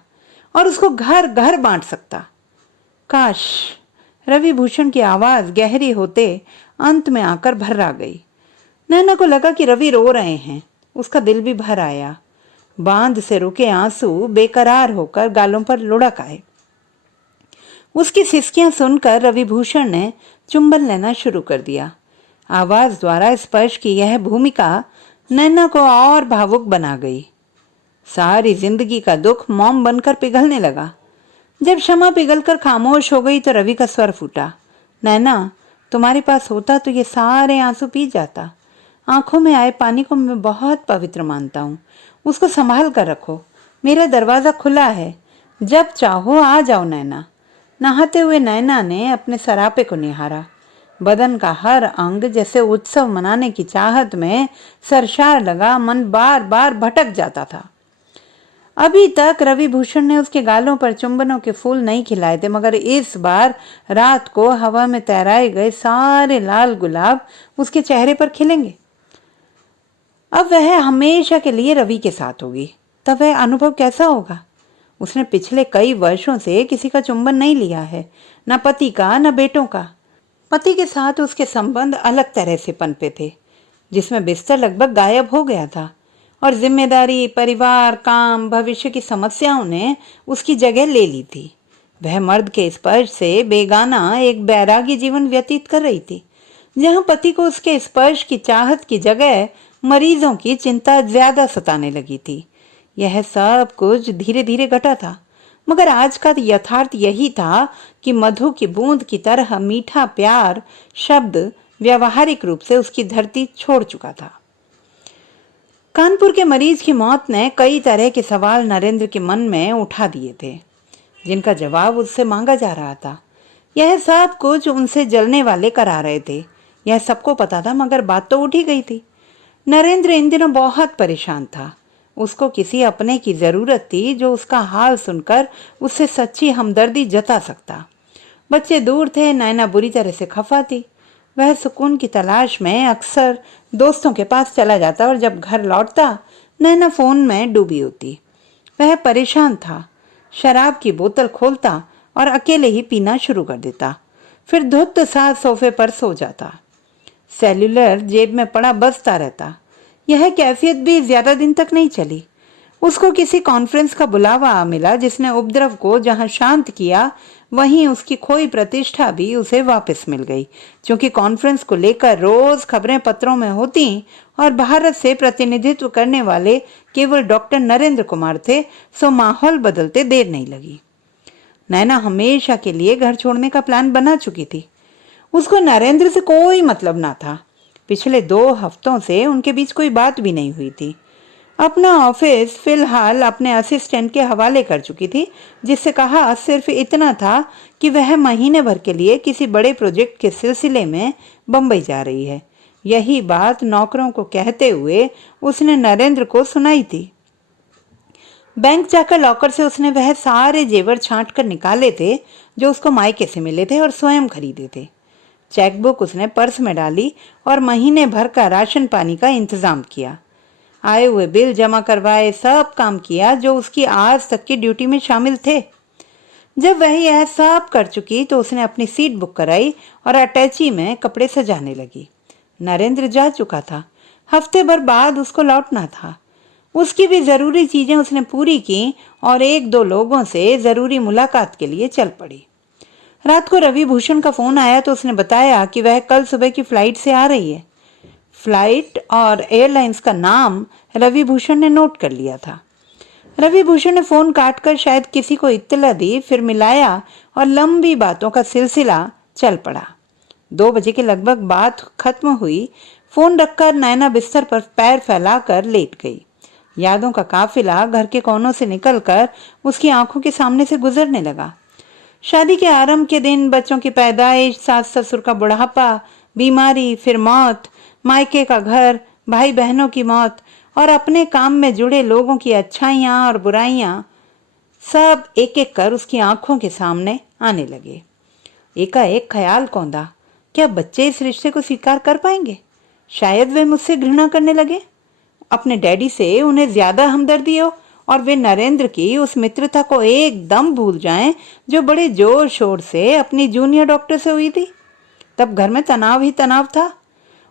और उसको घर घर बांट सकता। काश। रवि भूषण की आवाज गहरी होते अंत में आकर भर्रा गई। नैना को लगा कि रवि रो रहे हैं। उसका दिल भी भर आया। बांध से रुके आंसू बेकरार होकर गालों पर लुढ़क आए। उसकी सिसकियां सुनकर रवि भूषण ने चुंबन लेना शुरू कर दिया। आवाज द्वारा स्पर्श की यह भूमिका नैना को और भावुक बना गई। सारी जिंदगी का दुख मोम बनकर पिघलने लगा। जब क्षमा पिघलकर खामोश हो गई तो रवि का स्वर फूटा, नैना, तुम्हारे पास होता तो ये सारे आंसू पी जाता। आंखों में आए पानी को मैं बहुत पवित्र मानता हूँ, उसको संभाल कर रखो। मेरा दरवाजा खुला है, जब चाहो आ जाओ नैना। नहाते हुए नैना ने अपने सरापे को निहारा। बदन का हर अंग जैसे उत्सव मनाने की चाहत में सरशार लगा। मन बार बार भटक जाता था। अभी तक रवि भूषण ने उसके गालों पर चुंबनों के फूल नहीं खिलाए थे, मगर इस बार रात को हवा में तैराए गए सारे लाल गुलाब उसके चेहरे पर खिलेंगे। अब वह हमेशा के लिए रवि के साथ होगी। तब वह अनुभव कैसा होगा? उसने पिछले कई वर्षों से किसी का चुंबन नहीं लिया है, न पति का न बेटों का। पति के साथ उसके संबंध अलग तरह से पनपे थे, जिसमें बिस्तर लगभग गायब हो गया था, और जिम्मेदारी, परिवार, काम, भविष्य की समस्याओं ने उसकी जगह ले ली थी। वह मर्द के स्पर्श से बेगाना एक बैरागी जीवन व्यतीत कर रही थी, जहां पति को उसके स्पर्श की चाहत की जगह मरीजों की चिंता ज्यादा सताने लगी थी। यह सब कुछ धीरे धीरे घटा था, मगर आज का यथार्थ यही था कि मधु की बूंद की तरह मीठा प्यार शब्द व्यावहारिक रूप से उसकी धरती छोड़ चुका था। कानपुर के मरीज की मौत ने कई तरह के सवाल नरेंद्र के मन में उठा दिए थे, जिनका जवाब उससे मांगा जा रहा था। यह सब कुछ उनसे जलने वाले करा रहे थे। यह सबको पता था, मगर बात तो उठी गई थी। नरेंद्र इन दिनों बहुत परेशान था। उसको किसी अपने की जरूरत थी जो उसका हाल सुनकर उससे सच्ची हमदर्दी जता सकता। बच्चे दूर थे, नैना बुरी तरह से खफा थी। वह सुकून की तलाश में अक्सर दोस्तों के पास चला जाता और जब घर लौटता नैना फोन में डूबी होती। वह परेशान था, शराब की बोतल खोलता और अकेले ही पीना शुरू कर देता, फिर धुत सा सोफे पर सो जाता। सेल्यूलर जेब में पड़ा बजता रहता। यह कैफियत भी ज्यादा दिन तक नहीं चली। उसको किसी कॉन्फ्रेंस का बुलावा मिला जिसने उपद्रव को जहां शांत किया, वहीं उसकी खोई प्रतिष्ठा भी उसे वापस मिल गई। क्योंकि कॉन्फ्रेंस को लेकर रोज खबरें पत्रों में होती और भारत से प्रतिनिधित्व करने वाले केवल डॉक्टर नरेंद्र कुमार थे, सो माहौल बदलते देर नहीं लगी। नैना हमेशा के लिए घर छोड़ने का प्लान बना चुकी थी। उसको नरेंद्र से कोई मतलब ना था। पिछले 2 हफ्तों से उनके बीच कोई बात भी नहीं हुई थी। अपना ऑफिस फिलहाल अपने असिस्टेंट के हवाले कर चुकी थी, जिससे कहा सिर्फ इतना था कि वह महीने भर के लिए किसी बड़े प्रोजेक्ट के सिलसिले में बंबई जा रही है। यही बात नौकरों को कहते हुए उसने नरेंद्र को सुनाई थी। बैंक जाकर लॉकर से उसने वह सारे जेवर छांट कर निकाले थे जो उसको मायके से मिले थे और स्वयं खरीदे थे। चेकबुक उसने पर्स में डाली और महीने भर का राशन पानी का इंतजाम किया। आए हुए बिल जमा करवाए, सब काम किया जो उसकी आज तक की ड्यूटी में शामिल थे। जब वह यह सब कर चुकी तो उसने अपनी सीट बुक कराई और अटैची में कपड़े सजाने लगी। नरेंद्र जा चुका था। हफ्ते भर बाद उसको लौटना था। उसकी भी जरूरी चीजें उसने पूरी की और 1-2 लोगों से जरूरी मुलाकात के लिए चल पड़ी। रात को रवि भूषण का फोन आया तो उसने बताया कि वह कल सुबह की फ्लाइट से आ रही है। फ्लाइट और एयरलाइंस का नाम रवि भूषण ने नोट कर लिया था। रवि भूषण ने फोन काटकर शायद किसी को इत्तला दी, फिर मिलाया और लंबी बातों का सिलसिला चल पड़ा। 2 बजे के लगभग बात खत्म हुई। फोन रखकर नैना बिस्तर पर पैर फैलाकर लेट गई। यादों का काफिला घर के कोनों से निकलकर उसकी आंखों के सामने से गुजरने लगा। शादी के आरंभ के दिन, बच्चों की पैदाइश, सास ससुर का बुढ़ापा, बीमारी, फिर मौत, मायके का घर, भाई बहनों की मौत और अपने काम में जुड़े लोगों की अच्छाइयां और बुराइयां, सब एक एक कर उसकी आंखों के सामने आने लगे। एकाएक ख्याल कौंधा, क्या बच्चे इस रिश्ते को स्वीकार कर पाएंगे? शायद वे मुझसे घृणा करने लगे, अपने डैडी से उन्हें ज्यादा हमदर्दी हो और वे नरेंद्र की उस मित्रता को एकदम भूल जाएं जो बड़े जोर शोर से अपनी जूनियर डॉक्टर से हुई थी। तब घर में तनाव ही तनाव था।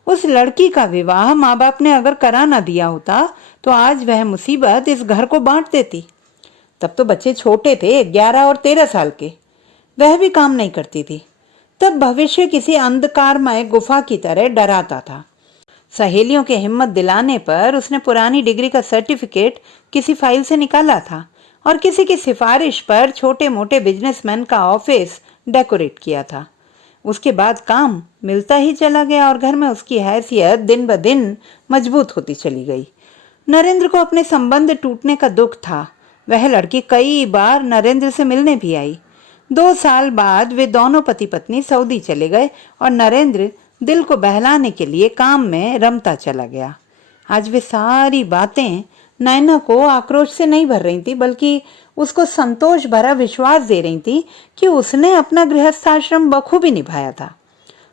उस लड़की का विवाह माँ बाप ने अगर करा ना दिया होता तो आज वह मुसीबत इस घर को बांट देती। तब तो बच्चे छोटे थे, 11 और 13 साल के। वह भी काम नहीं करती थी। तब भविष्य किसी अंधकारमय गुफा की तरह डराता था। सहेलियों के हिम्मत दिलाने पर उसने पुरानी डिग्री का सर्टिफिकेट किसी फाइल से निकाला था और किसी की सिफारिश पर छोटे मोटे बिजनेसमैन का ऑफिस डेकोरेट किया था। उसके बाद काम मिलता ही चला गया और घर में उसकी हैसियत दिन ब दिन मजबूत होती चली गई। नरेंद्र को अपने संबंध टूटने का दुख था। वह लड़की कई बार नरेंद्र से मिलने भी आई। 2 साल बाद वे दोनों पति पत्नी सऊदी चले गए और नरेंद्र दिल को बहलाने के लिए काम में रमता चला गया। आज वे सारी बातें नैना को आक्रोश से नहीं भर रही थी, बल्कि उसको संतोष भरा विश्वास दे रही थी कि उसने अपना गृहस्थाश्रम बखूबी निभाया था।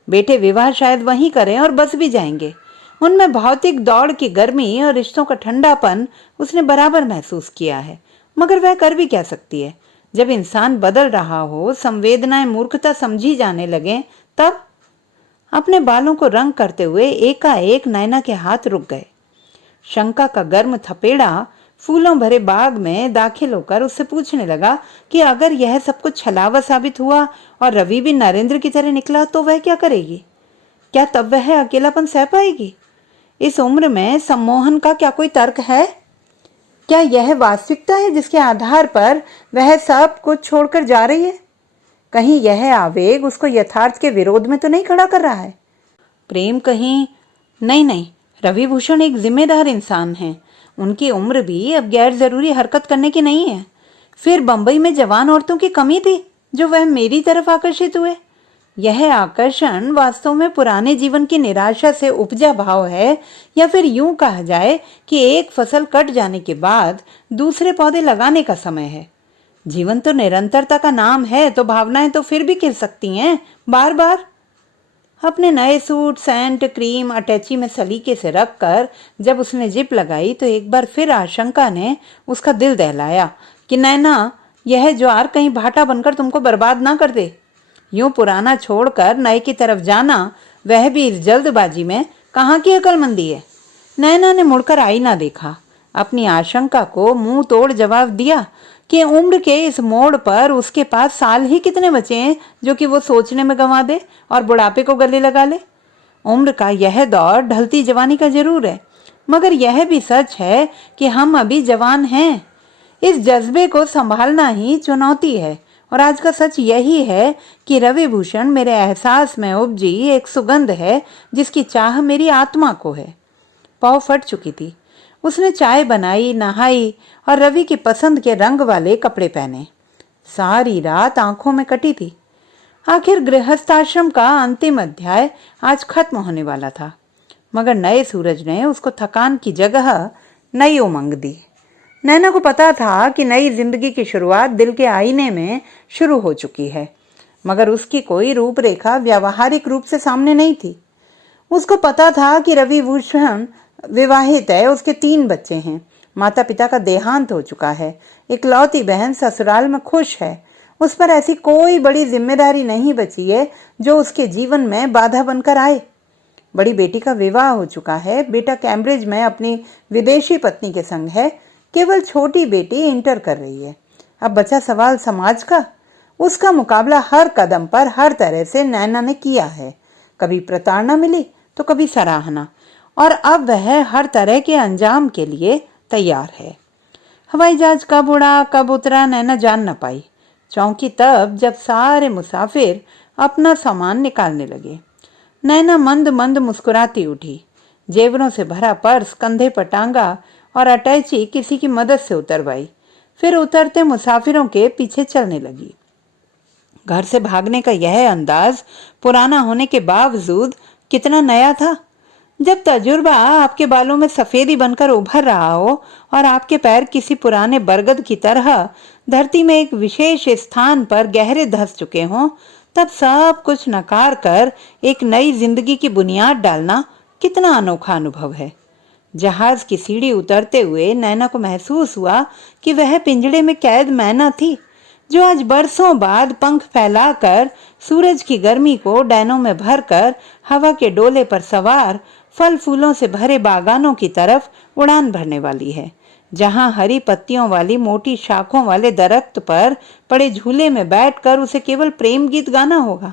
बेटे विवाह शायद वहीं करें और बस भी जाएंगे। उनमें भौतिक दौड़ की गर्मी और रिश्तों का ठंडापन उसने बराबर महसूस किया है, मगर वह कर भी क्या सकती है? जब इंसान बदल रहा हो, संवेदनाएं मूर्खता समझी जाने लगे, तब अपने बालों को रंग करते हुए एकाएक नैना के हाथ रुक गए। शंका का गर्म थपेड़ा फूलों भरे बाग में दाखिल होकर उससे पूछने लगा कि अगर यह सब कुछ छलावा साबित हुआ और रवि भी नरेंद्र की तरह निकला तो वह क्या करेगी? क्या तब वह अकेलापन सह पाएगी? इस उम्र में सम्मोहन का क्या कोई तर्क है? क्या यह वास्तविकता है जिसके आधार पर वह सब कुछ छोड़कर जा रही है? कहीं यह आवेग उसको यथार्थ के विरोध में तो नहीं खड़ा कर रहा है? प्रेम कहीं? नहीं, रवि भूषण एक जिम्मेदार इंसान है। उनकी उम्र भी अब गैर जरूरी हरकत करने की नहीं है। फिर बंबई में जवान औरतों की कमी थी जो वह मेरी तरफ आकर्षित हुए। यह आकर्षण वास्तव में पुराने जीवन की निराशा से उपजा भाव है, या फिर यूं कहा जाए कि एक फसल कट जाने के बाद दूसरे पौधे लगाने का समय है। जीवन तो निरंतरता का नाम है, तो भावनाएं तो फिर भी खिल सकती हैं बार बार। अपने नए सूट, सेंट, क्रीम अटैची में सलीके से रखकर जब उसने जिप लगाई तो एक बार फिर आशंका ने उसका दिल दहलाया कि नैना, यह ज्वार कहीं भाटा बनकर तुमको बर्बाद ना कर दे। यूं पुराना छोड़कर नए की तरफ जाना, वह भी इस जल्दबाजी में, कहाँ की अकलमंदी है। नैना ने मुड़कर आईना देखा, अपनी आशंका को मुंह तोड़ जवाब दिया कि उम्र के इस मोड़ पर उसके पास साल ही कितने बचे हैं जो कि वो सोचने में गंवा दे और बुढ़ापे को गले लगा ले। उम्र का यह दौर ढलती जवानी का जरूर है, मगर यह भी सच है कि हम अभी जवान हैं। इस जज्बे को संभालना ही चुनौती है। और आज का सच यही है कि रवि भूषण मेरे एहसास में उपजी एक सुगंध है जिसकी चाह मेरी आत्मा को है। पाँव फट चुकी थी। उसने चाय बनाई, नहाई और रवि की पसंद के रंग वाले कपड़े पहने। सारी रात आंखों में कटी थी। आखिर गृहस्थाश्रम का अंतिम अध्याय आज खत्म होने वाला था, मगर नए सूरज ने उसको थकान की जगह नई उमंग दी। नैना को पता था कि नई जिंदगी की शुरुआत दिल के आईने में शुरू हो चुकी है, मगर उसकी कोई रूपरेखा व्यावहारिक रूप से सामने नहीं थी। उसको पता था कि रवि भूषण विवाहित है, उसके 3 बच्चे हैं, माता पिता का देहांत हो चुका है, इकलौती बहन ससुराल में खुश है, उस पर ऐसी कोई बड़ी जिम्मेदारी नहीं बची है जो उसके जीवन में बाधा बनकर आए। बड़ी बेटी का विवाह हो चुका है, बेटा कैम्ब्रिज में अपनी विदेशी पत्नी के संग है, केवल छोटी बेटी इंटर कर रही है। अब बचा सवाल समाज का। उसका मुकाबला हर कदम पर हर तरह से नैना ने किया है। कभी प्रताड़ना मिली तो कभी सराहना, और अब वह हर तरह के अंजाम के लिए तैयार है। हवाई जहाज कब उड़ा कब उतरा नैना जान न पाई। चौंकी तब जब सारे मुसाफिर अपना सामान निकालने लगे। नैना मंद मंद मुस्कुराती उठी। जेवरों से भरा पर्स कंधे पर टांगा और अटैची किसी की मदद से उतरवाई। फिर उतरते मुसाफिरों के पीछे चलने लगी। घर से भागने का यह अंदाज पुराना होने के बावजूद कितना नया था। जब तजुर्बा आपके बालों में सफेदी बनकर उभर रहा हो और आपके पैर किसी पुराने बरगद की तरह धरती में एक विशेष स्थान पर गहरे धंस चुके हों, तब सब कुछ नकार कर एक नई जिंदगी की बुनियाद डालना कितना अनोखा अनुभव है। जहाज की सीढ़ी उतरते हुए नैना को महसूस हुआ कि वह पिंजड़े में कैद मैना थी, जो आज बरसों बाद पंख फैलाकर सूरज की गर्मी को डैनों में भरकर हवा के डोले पर सवार फल फूलों से भरे बागानों की तरफ उड़ान भरने वाली है, जहां हरी पत्तियों वाली मोटी शाखों वाले दरख्त पर पड़े झूले में बैठकर उसे केवल प्रेम गीत गाना होगा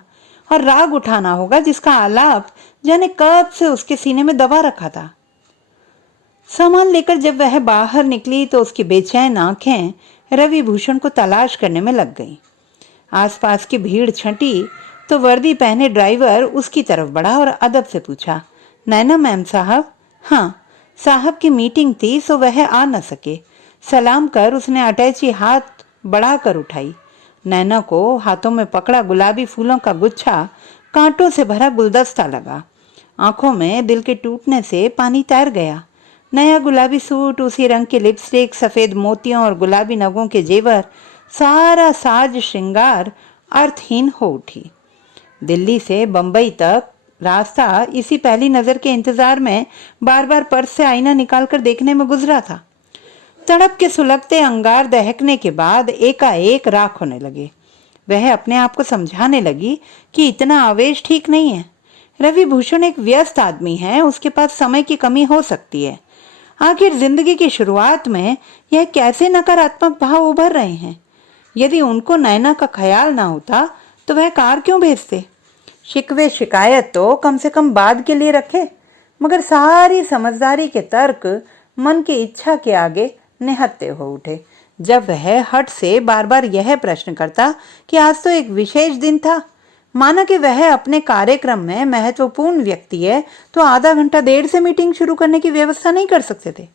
और राग उठाना होगा जिसका आलाप जाने कब से उसके सीने में दबा रखा था। सामान लेकर जब वह बाहर निकली तो उसकी बेचैन आंखें रवि भूषण को तलाश करने में लग गईं। आसपास की भीड़ छंटी तो वर्दी पहने ड्राइवर उसकी तरफ बढ़ा और अदब से पूछा, नैना मैम साहब? हाँ, साहब की मीटिंग थी सो वह आ न सके। सलाम कर उसने अटैची हाथ बढ़ाकर उठाई। नैना को हाथों में पकड़ा गुलाबी फूलों का गुच्छा कांटों से भरा गुलदस्ता लगा। आंखों में दिल के टूटने से पानी तैर गया। नया गुलाबी सूट, उसी रंग की लिपस्टिक, सफेद मोतियों और गुलाबी नगों के जेवर, सारा साज श्रृंगार अर्थहीन हो उठी। दिल्ली से बंबई तक रास्ता इसी पहली नजर के इंतजार में बार बार पर्स से आईना निकालकर देखने में गुजरा था। तड़प के सुलगते अंगार दहकने के बाद एकाएक राख होने लगे। वह अपने आप को समझाने लगी कि इतना आवेश ठीक नहीं है। रवि भूषण एक व्यस्त आदमी है, उसके पास समय की कमी हो सकती है। आखिर जिंदगी की शुरुआत में यह कैसे नकारात्मक भाव उभर रहे हैं? यदि उनको नैना का ख्याल ना होता तो वह कार क्यों भेजते? शिकवे शिकायत तो कम से कम बाद के लिए रखे, मगर सारी समझदारी के तर्क मन की इच्छा के आगे निहत्थे हो उठे जब वह हट से बार बार यह प्रश्न करता कि आज तो एक विशेष दिन था। माना कि वह अपने कार्यक्रम में महत्वपूर्ण व्यक्ति है तो आधा घंटा देर से मीटिंग शुरू करने की व्यवस्था नहीं कर सकते थे।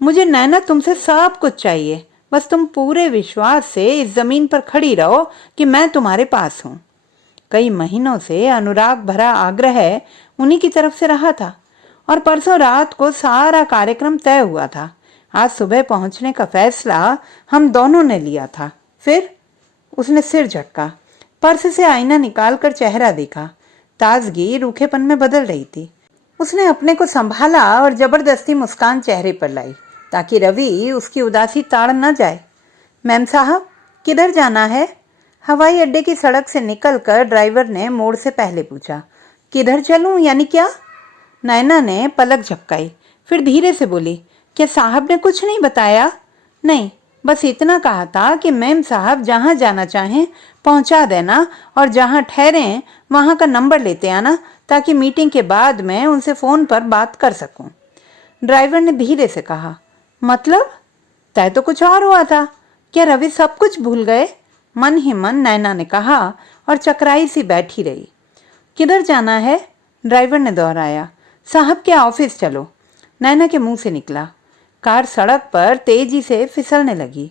मुझे नैना तुमसे सब कुछ चाहिए, बस तुम पूरे विश्वास से इस जमीन पर खड़ी रहो कि मैं तुम्हारे पास हूं। कई महीनों से अनुराग भरा आग्रह उन्हीं की तरफ से रहा था और परसों रात को सारा कार्यक्रम तय हुआ था। आज सुबह पहुंचने का फैसला हम दोनों ने लिया था। फिर उसने सिर झटका, पर्स से आईना निकालकर चेहरा देखा। ताजगी रूखेपन में बदल रही थी। उसने अपने को संभाला और जबरदस्ती मुस्कान चेहरे पर लाई ताकि रवि उसकी उदासी ताड़ न जाए। मैम साहब, किधर जाना है? हवाई अड्डे की सड़क से निकलकर ड्राइवर ने मोड़ से पहले पूछा। किधर चलूं यानी क्या? नैना ने पलक झपकाई, फिर धीरे से बोली, क्या साहब ने कुछ नहीं बताया? नहीं, बस इतना कहा था कि मैम साहब जहाँ जाना चाहें पहुँचा देना और जहाँ ठहरें वहाँ का नंबर लेते आना ताकि मीटिंग के बाद मैं उनसे फ़ोन पर बात कर सकूं। ड्राइवर ने धीरे से कहा। मतलब? तय तो कुछ और हुआ था। क्या रवि सब कुछ भूल गए? मन ही मन नैना ने कहा और चकराई सी बैठी रही। किधर जाना है? ड्राइवर ने दोहराया। साहब के ऑफिस चलो, नैना के मुंह से निकला। कार सड़क पर तेजी से फिसलने लगी।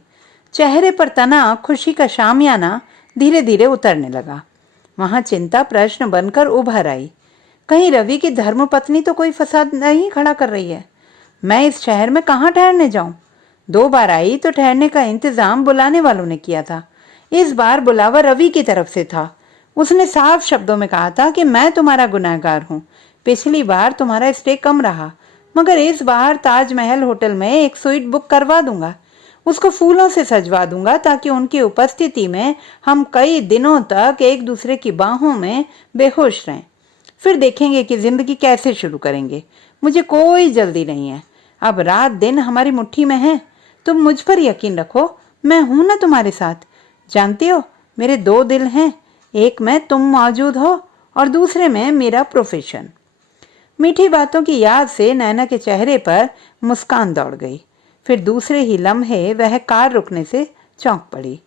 चेहरे पर तना खुशी का शामियाना धीरे धीरे उतरने लगा। वहां चिंता प्रश्न बनकर उभर आई। कहीं रवि की धर्मपत्नी तो कोई फसाद नहीं खड़ा कर रही है? मैं इस शहर में कहाँ ठहरने जाऊं? 2 बार आई तो ठहरने का इंतजाम बुलाने वालों ने किया था। इस बार बुलावा रवि की तरफ से था। उसने साफ शब्दों में कहा था कि मैं तुम्हारा गुनहगार हूँ। पिछली बार तुम्हारा स्टे कम रहा, मगर इस बार ताजमहल होटल में एक स्वीट बुक करवा दूंगा। उसको फूलों से सजवा दूंगा ताकि उनकी उपस्थिति में हम कई दिनों तक एक दूसरे की बाहों में बेहोश रहें। फिर देखेंगे कि जिंदगी कैसे शुरू करेंगे। मुझे कोई जल्दी नहीं है। अब रात दिन हमारी मुट्ठी में है। तुम मुझ पर यकीन रखो, मैं हूं ना तुम्हारे साथ। जानती हो, मेरे 2 दिल हैं, एक में तुम मौजूद हो और दूसरे में मेरा प्रोफेशन। मीठी बातों की याद से नैना के चेहरे पर मुस्कान दौड़ गई। फिर दूसरे ही लम्हे वह कार रुकने से चौंक पड़ी।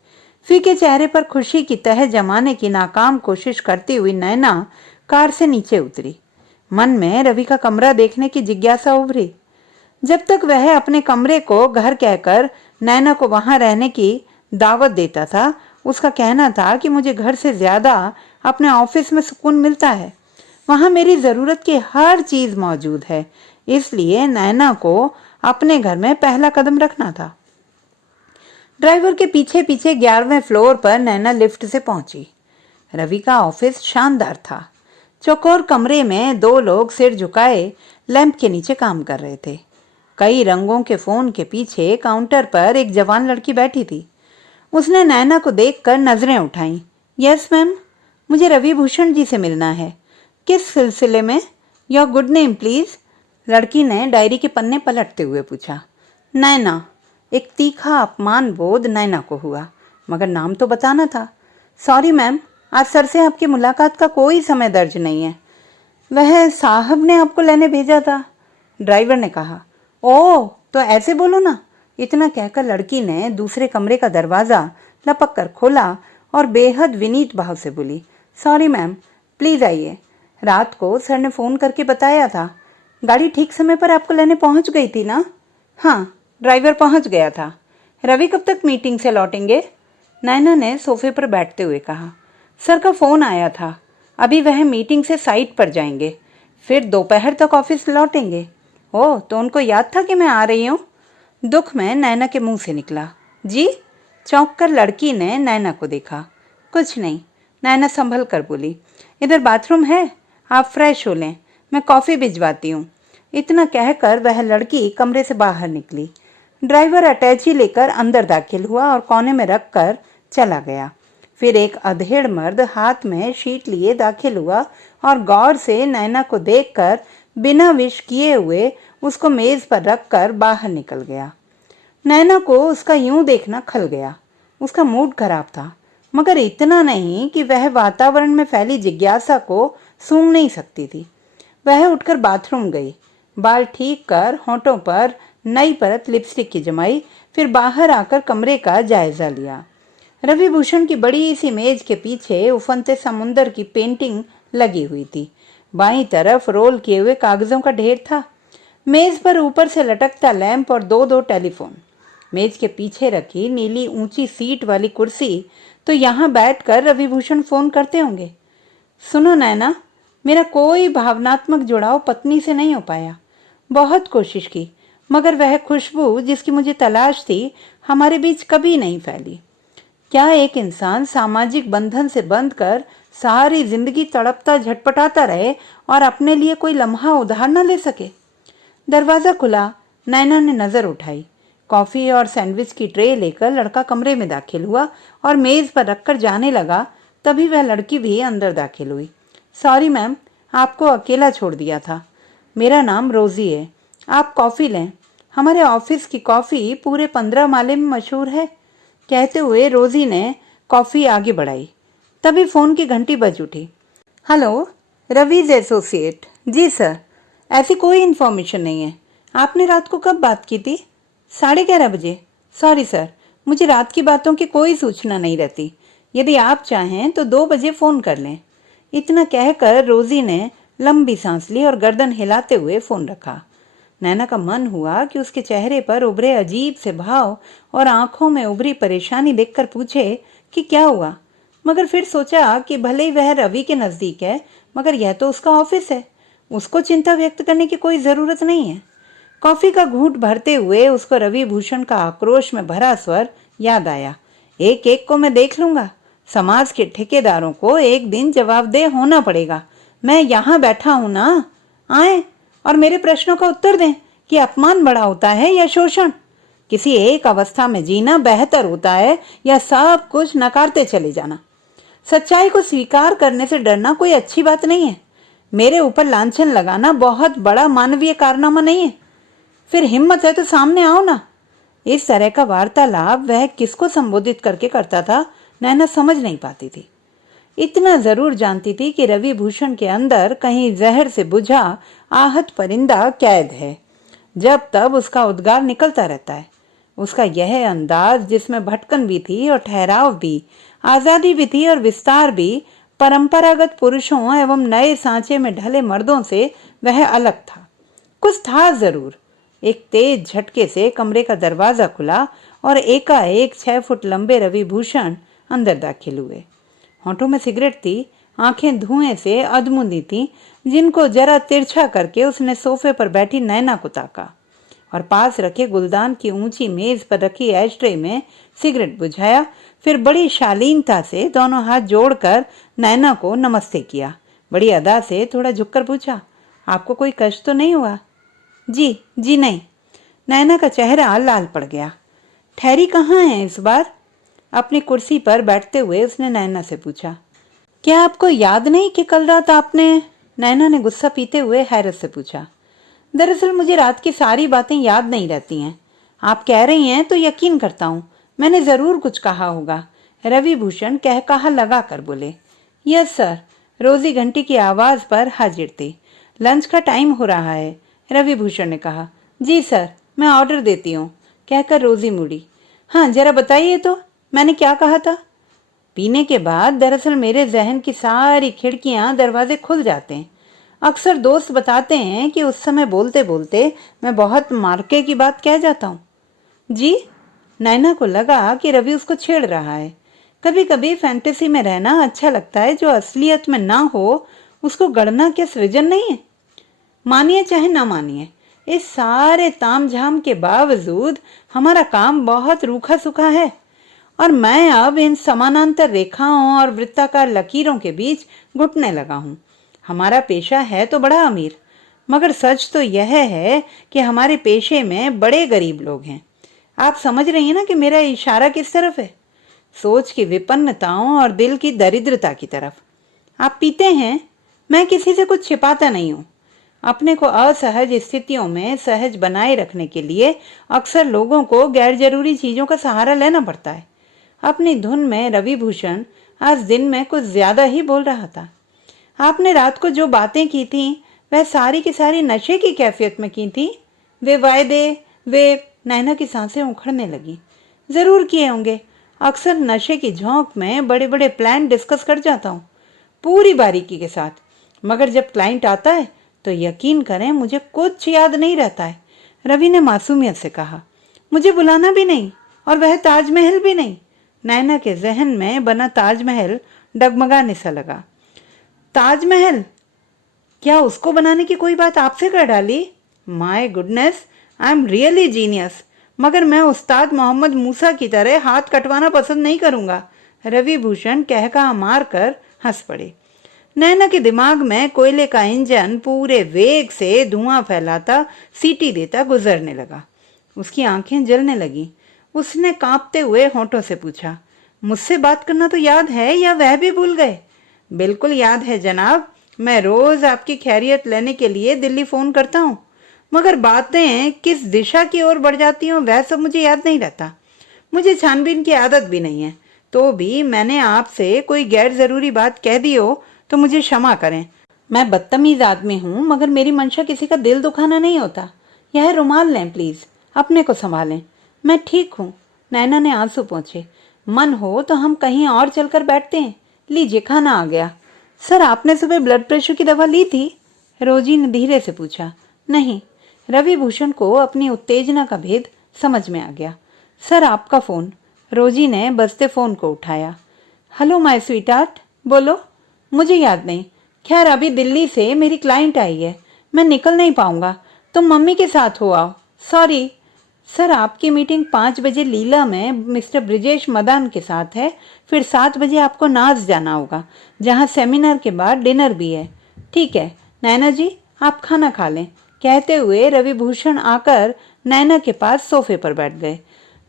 फीके चेहरे पर खुशी की तह जमाने की नाकाम कोशिश करती हुई नैना कार से नीचे उतरी। मन में रवि का कमरा देखने की जिज्ञासा उभरी। जब तक वह अपने कमरे को घर कहकर नैना को वहां रहने की दावत देता था, उसका कहना था कि मुझे घर से ज्यादा अपने ऑफिस में सुकून मिलता है। वहां मेरी जरूरत की हर चीज मौजूद है। इसलिए नैना को अपने घर में पहला कदम रखना था। ड्राइवर के पीछे पीछे 11वें फ्लोर पर नैना लिफ्ट से पहुंची। रवि का ऑफिस शानदार था। चौकोर कमरे में 2 लोग सिर झुकाए लैंप के नीचे काम कर रहे थे। कई रंगों के फोन के पीछे काउंटर पर एक जवान लड़की बैठी थी। उसने नैना को देखकर नजरें उठाईं। यस मैम, मुझे रवि भूषण जी से मिलना है। किस सिलसिले में? Your good name please. लड़की ने डायरी के पन्ने पलटते हुए पूछा। नैना। एक तीखा अपमान बोध नैना को हुआ, मगर नाम तो बताना था। सॉरी मैम, आज सर से आपकी मुलाकात का कोई समय दर्ज नहीं है। वह साहब ने आपको लेने भेजा था, ड्राइवर ने कहा। ओह, तो ऐसे बोलो ना। इतना कहकर लड़की ने दूसरे कमरे का दरवाजा लपक कर खोला और बेहद विनीत भाव से बोली, सॉरी मैम, प्लीज आइए। रात को सर ने फोन करके बताया था। गाड़ी ठीक समय पर आपको लेने पहुंच गई थी ना? हाँ, ड्राइवर पहुंच गया था। रवि कब तक मीटिंग से लौटेंगे? नैना ने सोफे पर बैठते हुए कहा। सर का फोन आया था, अभी वह मीटिंग से साइट पर जाएंगे, फिर दोपहर तक ऑफिस लौटेंगे। ओह, तो उनको याद था कि मैं आ रही हूँ? दुख में नैना के मुंह से निकला। जी? चौंक कर लड़की ने नैना को देखा। कुछ नहीं, नैना संभल कर बोली। इधर बाथरूम है, आप फ्रेश हो लें, मैं कॉफ़ी भिजवाती हूँ। इतना कहकर वह लड़की कमरे से बाहर निकली। ड्राइवर अटैची लेकर अंदर दाखिल हुआ और कोने में रख कर चला गया। फिर एक अधेड़ मर्द हाथ में शीट लिए दाखिल हुआ और गौर से नैना को देखकर बिना विश किए हुए उसको मेज पर रखकर बाहर निकल गया। नैना को उसका यूं देखना खल गया। उसका मूड खराब था, मगर इतना नहीं कि वह वातावरण में फैली जिज्ञासा को सूंघ नहीं सकती थी। वह उठकर बाथरूम गई, बाल ठीक कर होंठों पर नई परत लिपस्टिक की जमाई, फिर बाहर आकर कमरे का जायजा लिया। रवि भूषण की बड़ी सी मेज के पीछे उफनते समुंदर की पेंटिंग लगी हुई थी। बाईं तरफ रोल किए हुए कागजों का ढेर था। मेज पर ऊपर से लटकता लैंप और 2 टेलीफोन। मेज के पीछे रखी नीली ऊंची सीट वाली कुर्सी, तो यहाँ बैठकर रवि भूषण फोन करते होंगे। सुनो नैना, मेरा कोई भावनात्मक जुड़ाव पत्नी से नहीं हो पाया। बहुत कोशिश की, मगर वह खुशबू जिसकी मुझे तलाश थी हमारे बीच कभी नहीं फैली। क्या एक इंसान सामाजिक बंधन से बंध कर सारी जिंदगी तड़पता झटपटाता रहे और अपने लिए कोई लम्हा उधार न ले सके? दरवाजा खुला, नैना ने नजर उठाई। कॉफी और सैंडविच की ट्रे लेकर लड़का कमरे में दाखिल हुआ और मेज पर रखकर जाने लगा। तभी वह लड़की भी अंदर दाखिल हुई। सॉरी मैम, आपको अकेला छोड़ दिया था। मेरा नाम रोजी है। आप कॉफी लें, हमारे ऑफिस की कॉफी पूरे 15 माले में मशहूर है। कहते हुए रोजी ने कॉफी आगे बढ़ाई। तभी फोन की घंटी बज उठी। Hello, Ravi's associate. जी सर। ऐसी कोई इन्फॉर्मेशन नहीं है। आपने रात को कब बात की थी? 11:30 बजे। सॉरी सर, मुझे रात की बातों की कोई सूचना नहीं रहती। यदि आप चाहें तो 2 बजे फ़ोन कर लें। इतना कहकर रोजी ने लंबी सांस ली और गर्दन हिलाते हुए फ़ोन रखा। नैना का मन हुआ कि उसके चेहरे पर उभरे अजीब से भाव और आंखों में उभरी परेशानी देखकर पूछे कि क्या हुआ, मगर फिर सोचा कि भले ही वह रवि के नज़दीक है, मगर यह तो उसका ऑफिस है, उसको चिंता व्यक्त करने की कोई ज़रूरत नहीं है। कॉफ़ी का घूंट भरते हुए उसको रवि भूषण का आक्रोश में भरा स्वर याद आया। एक एक को मैं देख लूंगा। समाज के ठेकेदारों को एक दिन जवाबदेह होना पड़ेगा। मैं यहाँ बैठा हूं ना, आए और मेरे प्रश्नों का उत्तर दें कि अपमान बड़ा होता है या शोषण। किसी एक अवस्था में जीना बेहतर होता है या सब कुछ नकारते चले जाना। सच्चाई को स्वीकार करने से डरना कोई अच्छी बात नहीं है। मेरे ऊपर लांछन लगाना बहुत बड़ा मानवीय कारनामा नहीं है। फिर हिम्मत है तो सामने आओ ना। इस तरह का वार्तालाप वह किसको संबोधित करके करता था, नैना समझ नहीं पाती थी। इतना जरूर जानती थी कि रवि भूषण के अंदर कहीं जहर से बुझा आहत परिंदा कैद है। जब तब उसका उद्गार निकलता रहता है। उसका यह अंदाज, जिसमें भटकन भी थी और ठहराव भी, आजादी भी थी और विस्तार भी, परंपरागत पुरुषों एवं नए सांचे में ढले मर्दों से वह अलग था। कुछ था जरूर। एक तेज झटके से कमरे का दरवाजा खुला और एकाएक 6 फुट लंबे रवि भूषण अंदर दाखिल हुए। होंठों में सिगरेट थी, आंखें धुएं से अधमुंदी थीं, जिनको जरा तिरछा करके उसने सोफे पर बैठी नैना को ताका और पास रखे गुलदान की ऊंची मेज पर रखी एशट्रे में सिगरेट बुझाया। फिर बड़ी शालीनता से दोनों हाथ जोड़कर नैना को नमस्ते किया। बड़ी अदा से थोड़ा झुककर पूछा, आपको कोई कष्ट तो नहीं हुआ? जी जी नहीं। नैना का चेहरा लाल पड़ गया। ठहरी कहाँ है इस बार? अपनी कुर्सी पर बैठते हुए उसने नैना से पूछा। क्या आपको याद नहीं कि कल रात आपने? नैना ने गुस्सा पीते हुए हैरत से पूछा। दरअसल मुझे रात की सारी बातें याद नहीं रहती हैं। आप कह रही हैं तो यकीन करता हूँ, मैंने जरूर कुछ कहा होगा। रवि भूषण कह कहा लगा कर बोले। Yes sir. रोजी घंटी की आवाज पर हाजिर थी। लंच का टाइम हो रहा है, रवि भूषण ने कहा। जी सर, मैं ऑर्डर देती हूँ, कहकर रोजी मुड़ी। हाँ, जरा बताइए तो, मैंने क्या कहा था? पीने के बाद दरअसल मेरे जहन की सारी खिड़कियां दरवाजे खुल जाते हैं। अक्सर दोस्त बताते हैं कि उस समय बोलते बोलते मैं बहुत मार्के की बात कह जाता हूँ। जी? नैना को लगा कि रवि उसको छेड़ रहा है। कभी कभी फैंटेसी में रहना अच्छा लगता है, जो असलियत में ना हो उसको गढ़ना क्या सृजन नहीं है? मानिए चाहे ना मानिए, इस सारे तामझाम के बावजूद हमारा काम बहुत रूखा सूखा है और मैं अब इन समानांतर रेखाओं और वृत्ताकार लकीरों के बीच घुटने लगा हूँ। हमारा पेशा है तो बड़ा अमीर, मगर सच तो यह है कि हमारे पेशे में बड़े गरीब लोग हैं। आप समझ रही हैं ना कि मेरा इशारा किस तरफ है? सोच की विपन्नताओं और दिल की दरिद्रता की तरफ। आप पीते हैं, मैं किसी से कुछ छिपाता नहीं हूँ। अपने को असहज स्थितियों में सहज बनाए रखने के लिए अक्सर लोगों को गैर जरूरी चीजों का सहारा लेना पड़ता है। अपनी धुन में रवि भूषण आज दिन में कुछ ज्यादा ही बोल रहा था। आपने रात को जो बातें की थी वह सारी की सारी नशे की कैफियत में की थी। वे वायदे, वे... नैना की सांसें उखड़ने लगी। जरूर किए होंगे। अक्सर नशे की झोंक में बड़े बड़े प्लान डिस्कस कर जाता हूँ, पूरी बारीकी के साथ, मगर जब क्लाइंट आता है तो यकीन करें मुझे कुछ याद नहीं रहता है। रवि ने मासूमियत से कहा। मुझे बुलाना भी नहीं, और वह ताजमहल भी नहीं। नैना के जहन में बना ताजमहल डगमगाने सा लगा। ताजमहल? क्या उसको बनाने की कोई बात आपसे कर डाली? My goodness, I am really genius. मगर मैं उस्ताद मोहम्मद मूसा की तरह हाथ कटवाना पसंद नहीं करूंगा। रवि भूषण कहका मार कर हंस पड़े। नैना के दिमाग में कोयले का इंजन पूरे वेग से धुआं फैलाता, सीटी देता गुजरने लगा। उसकी आंखें जलने लगी। उसने कांपते हुए होंठों से पूछा, मुझसे बात करना तो याद है या वह भी भूल गए? बिल्कुल याद है जनाब, मैं रोज आपकी खैरियत लेने के लिए दिल्ली फोन करता हूँ, मगर बातें किस दिशा की ओर बढ़ जाती हूँ वह सब मुझे याद नहीं रहता। मुझे छानबीन की आदत भी नहीं है। तो भी मैंने आपसे कोई गैर जरूरी बात कह दी हो तो मुझे क्षमा करें। मैं बदतमीज आदमी हूँ, मगर मेरी मंशा किसी का दिल दुखाना नहीं होता। यह रुमाल लें प्लीज, अपने को संभालें। मैं ठीक हूँ। नैना ने आंसू पोंछे। मन हो तो हम कहीं और चलकर बैठते हैं। लीजिए, खाना आ गया। सर, आपने सुबह ब्लड प्रेशर की दवा ली थी? रोजी ने धीरे से पूछा। नहीं। रवि भूषण को अपनी उत्तेजना का भेद समझ में आ गया। सर, आपका फोन। रोजी ने बजते फोन को उठाया। हेलो माय स्वीटहार्ट, बोलो। मुझे याद नहीं। खैर, अभी दिल्ली से मेरी क्लाइंट आई है, मैं निकल नहीं पाऊंगा। तुम मम्मी के साथ हो आओ। सॉरी सर, आपकी मीटिंग 5 बजे लीला में मिस्टर ब्रिजेश मदान के साथ है। फिर 7 बजे आपको नाज जाना होगा, जहाँ सेमिनार के बाद डिनर भी है। ठीक है नैना जी, आप खाना खा लें। कहते हुए रवि भूषण आकर नैना के पास सोफे पर बैठ गए।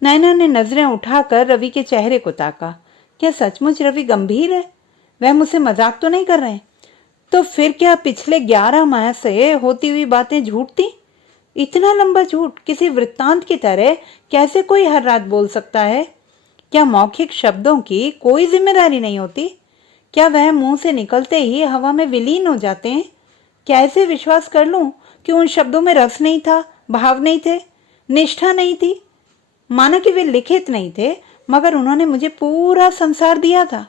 नैना ने नजरें उठाकर रवि के चेहरे को ताका। क्या सचमुच रवि गंभीर है? वह मुझसे मजाक तो नहीं कर रहे? तो फिर क्या पिछले 11 माह से होती हुई बातें झूठ थी? इतना लंबा झूठ किसी वृत्तांत की तरह कैसे कोई हर रात बोल सकता है? क्या मौखिक शब्दों की कोई जिम्मेदारी नहीं होती? क्या वह मुंह से निकलते ही हवा में विलीन हो जाते हैं? कैसे विश्वास कर लूं कि उन शब्दों में रस नहीं था, भाव नहीं थे, निष्ठा नहीं थी? माना कि वे लिखित नहीं थे, मगर उन्होंने मुझे पूरा संसार दिया था।